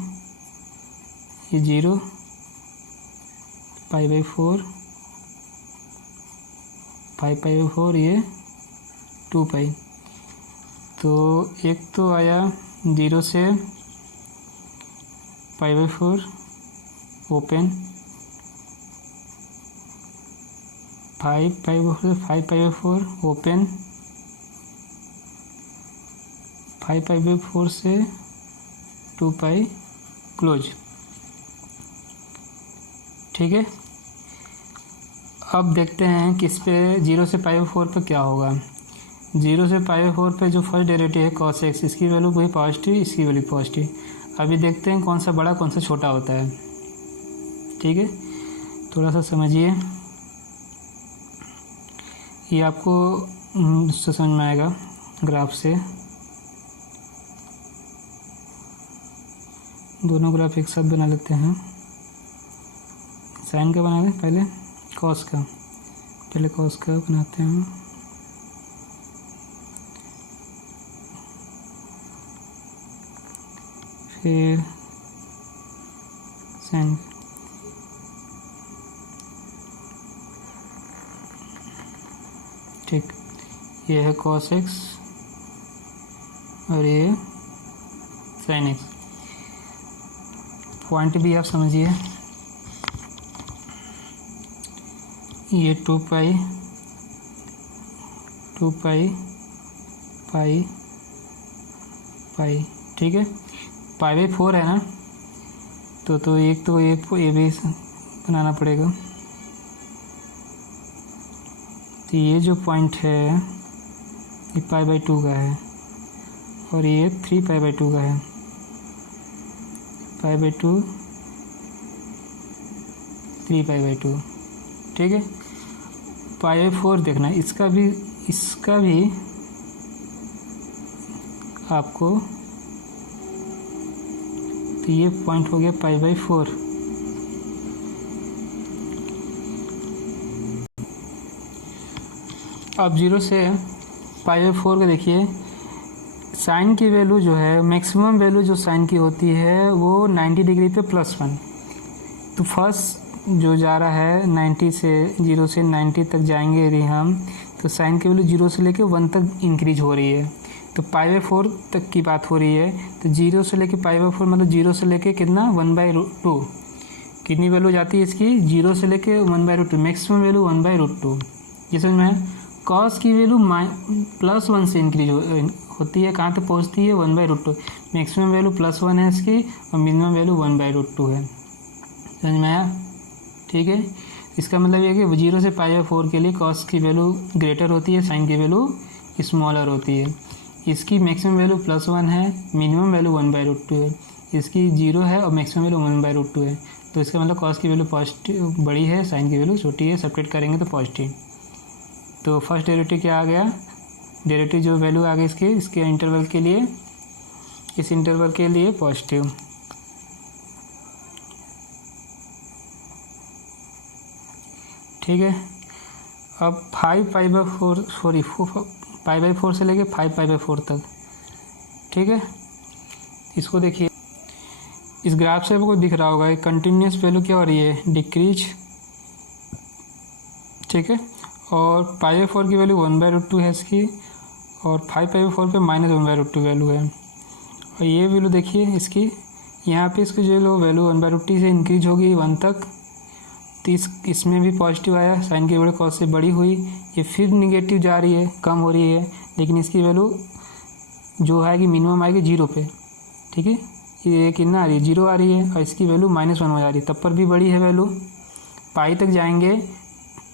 ये 0 π/4, 5π/4, ये 2π। तो एक तो आया 0 से π/4 ओपन, 5π/4 ओपन, 5π/4 से 2π क्लोज। ठीक है, अब देखते हैं कि इस पे 0 से π/4 पे क्या होगा। 0 से π/4 पे जो फर्स्ट डेरिवेटिव है cos x, इसकी वैल्यू वही पॉजिटिव, इसकी वैल्यू पॉजिटिव। अभी देखते हैं कौन सा बड़ा कौन सा छोटा होता है। ठीक है, थोड़ा सा समझिए, ये आपको उससे समझ में आएगा ग्राफ से। दोनों ग्राफ एक साथ बना लेते हैं। साइन का बना लें पहले, कॉस का, पहले कॉस का बनाते हैं। फिर साइन। ठीक, ये है cos x और ये sin x। पॉइंट भी आप समझिए, ये 2π पाई। ठीक है, π/4 है ना, तो एक तो ये भी बनाना पड़ेगा। तो ये जो पॉइंट है ये π/2 का है और ये 3π/2 का है। π/2 3π/2। ठीक है, π/4 देखना, इसका भी आपको, तो ये पॉइंट हो गया π/4। अब 0 से π/4 का देखिए, साइन की वैल्यू जो है, मैक्सिमम वैल्यू जो साइन की होती है वो 90 डिग्री पे +1। तो फर्स्ट जो जा रहा है 90 से, 0 से 90 तक जाएंगे यदि हम, तो साइन की वैल्यू 0 से लेके 1 तक इंक्रीज हो रही है। तो π/4 तक की बात हो रही है, तो 0 से लेके π/4 मतलब 0 से लेके कितना 1/2 कितनी वैल्यू जाती है इसकी, 0 से लेके 1/2, मैक्सिमम वैल्यू 1/2। ये समझ में, कॉस की वैल्यू +1 से इंक्रीज होती है, कहाँ तक पहुँचती है 1/2। मैक्सिमम वैल्यू +1 है इसकी और मिनिमम वैल्यू 1/2 है। समझ में आया? ठीक है, इसका मतलब ये है कि 0 से π/4 के लिए कॉस की वैल्यू ग्रेटर होती है, साइन की वैल्यू स्मॉलर होती है। इसकी मैक्सिमम वैल्यू +1 है, मिनिमम वैल्यू 1/2 है। इसकी 0 है और मैक्सिमम वैल्यू 1/2 है। तो इसका मतलब कॉस की वैल्यू पॉजिटिव बड़ी है, साइन की वैल्यू छोटी है। सेपरेट करेंगे तो पॉजिटिव। तो फर्स्ट डेरिवेटिव क्या आ गया, डेरिवेटिव जो वैल्यू आ गई इसके इंटरवल के लिए, इस इंटरवल के लिए पॉजिटिव। ठीक है, अब 5π/4 से लेके 5π/4 तक। ठीक है, इसको देखिए, इस ग्राफ से आपको दिख रहा होगा एक कंटिन्यूस वैल्यू क्या हो रही है, डिक्रीज। ठीक है, और π/4 की वैल्यू 1/2 है इसकी, और 5π/4 पे -1/2 वैल्यू है। और ये वैल्यू देखिए इसकी, यहाँ पे इसकी जो वैल्यू 1/2 से इंक्रीज होगी 1 तक। तो इसमें भी पॉजिटिव आया, साइन की वैल्यू कॉस से बड़ी हुई, ये फिर निगेटिव जा रही है, कम हो रही है, लेकिन इसकी वैल्यू जो आएगी मिनिमम आएगी 0 पे। ठीक है, ये कितना आ रही है, 0 आ रही है, और इसकी वैल्यू -1 हो जा रही है, तब पर भी बड़ी है वैल्यू। पाई तक जाएंगे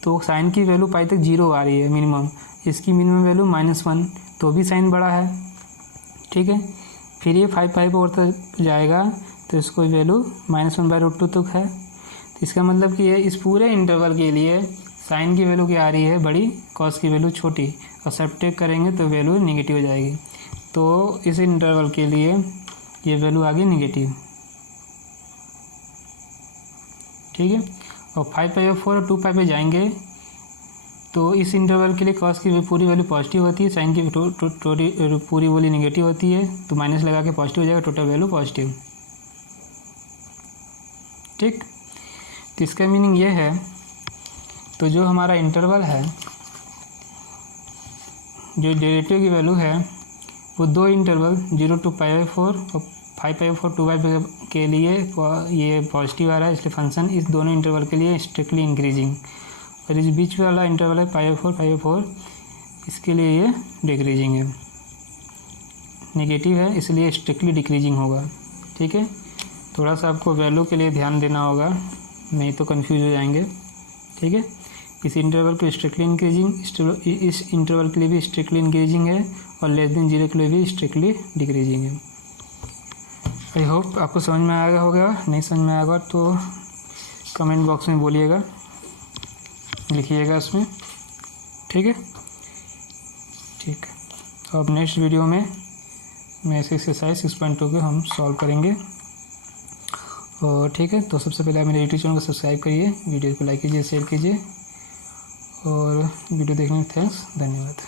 तो साइन की वैल्यू पाई तक 0 आ रही है मिनिमम, इसकी मिनिमम वैल्यू -1, तो भी साइन बड़ा है। ठीक है, फिर ये 5π/4 तक जाएगा तो इसको वैल्यू -1/2 तक है। इसका मतलब कि ये इस पूरे इंटरवल के लिए साइन की वैल्यू क्या आ रही है, बड़ी, कॉस की वैल्यू छोटी, और सब्ट्रैक्ट करेंगे तो वैल्यू नेगेटिव हो जाएगी। तो इस इंटरवल के लिए ये वैल्यू आ गई नेगेटिव। ठीक है, और 5π/4 और 2π पे जाएंगे तो इस इंटरवल के लिए कॉस की पूरी वैल्यू पॉजिटिव होती है, साइन की पूरी वैल्यू नेगेटिव होती है, तो माइनस लगा के पॉजिटिव हो जाएगा, टोटल वैल्यू पॉजिटिव। ठीक, तो इसका मीनिंग ये है, तो जो हमारा इंटरवल है, जो डेरिवेटिव की वैल्यू है वो दो इंटरवल 0 to π/4 और 5/4 2/5 के लिए ये पॉजिटिव आ रहा है, इसलिए फंक्शन इस दोनों इंटरवल के लिए स्ट्रिक्टली इंक्रीजिंग, और इस बीच वाला इंटरवल है π/4 इसके लिए ये डिक्रीजिंग है, नेगेटिव है इसलिए स्ट्रिक्टली डिक्रीजिंग होगा। ठीक है, थोड़ा सा आपको वैल्यू के लिए ध्यान देना होगा, नहीं तो कंफ्यूज हो जाएंगे। ठीक है, इस इंटरवल के स्ट्रिक्टली इंक्रीजिंग, इस इंटरवल के लिए भी स्ट्रिक्टली इंक्रीजिंग है, और लेस देन 0 के लिए भी स्ट्रिक्टली डिक्रीजिंग है। आई होप आपको समझ में आएगा होगा, नहीं समझ में आएगा तो कमेंट बॉक्स में बोलिएगा, लिखिएगा उसमें। ठीक है, ठीक है। अब नेक्स्ट वीडियो में मैं इस एक्सरसाइज 6.2 को हम सॉल्व करेंगे। और ठीक है, तो सबसे पहले आप मेरे यूट्यूब चैनल को सब्सक्राइब करिए, वीडियो को लाइक कीजिए, शेयर कीजिए, और वीडियो देखने में थैंक्स, धन्यवाद।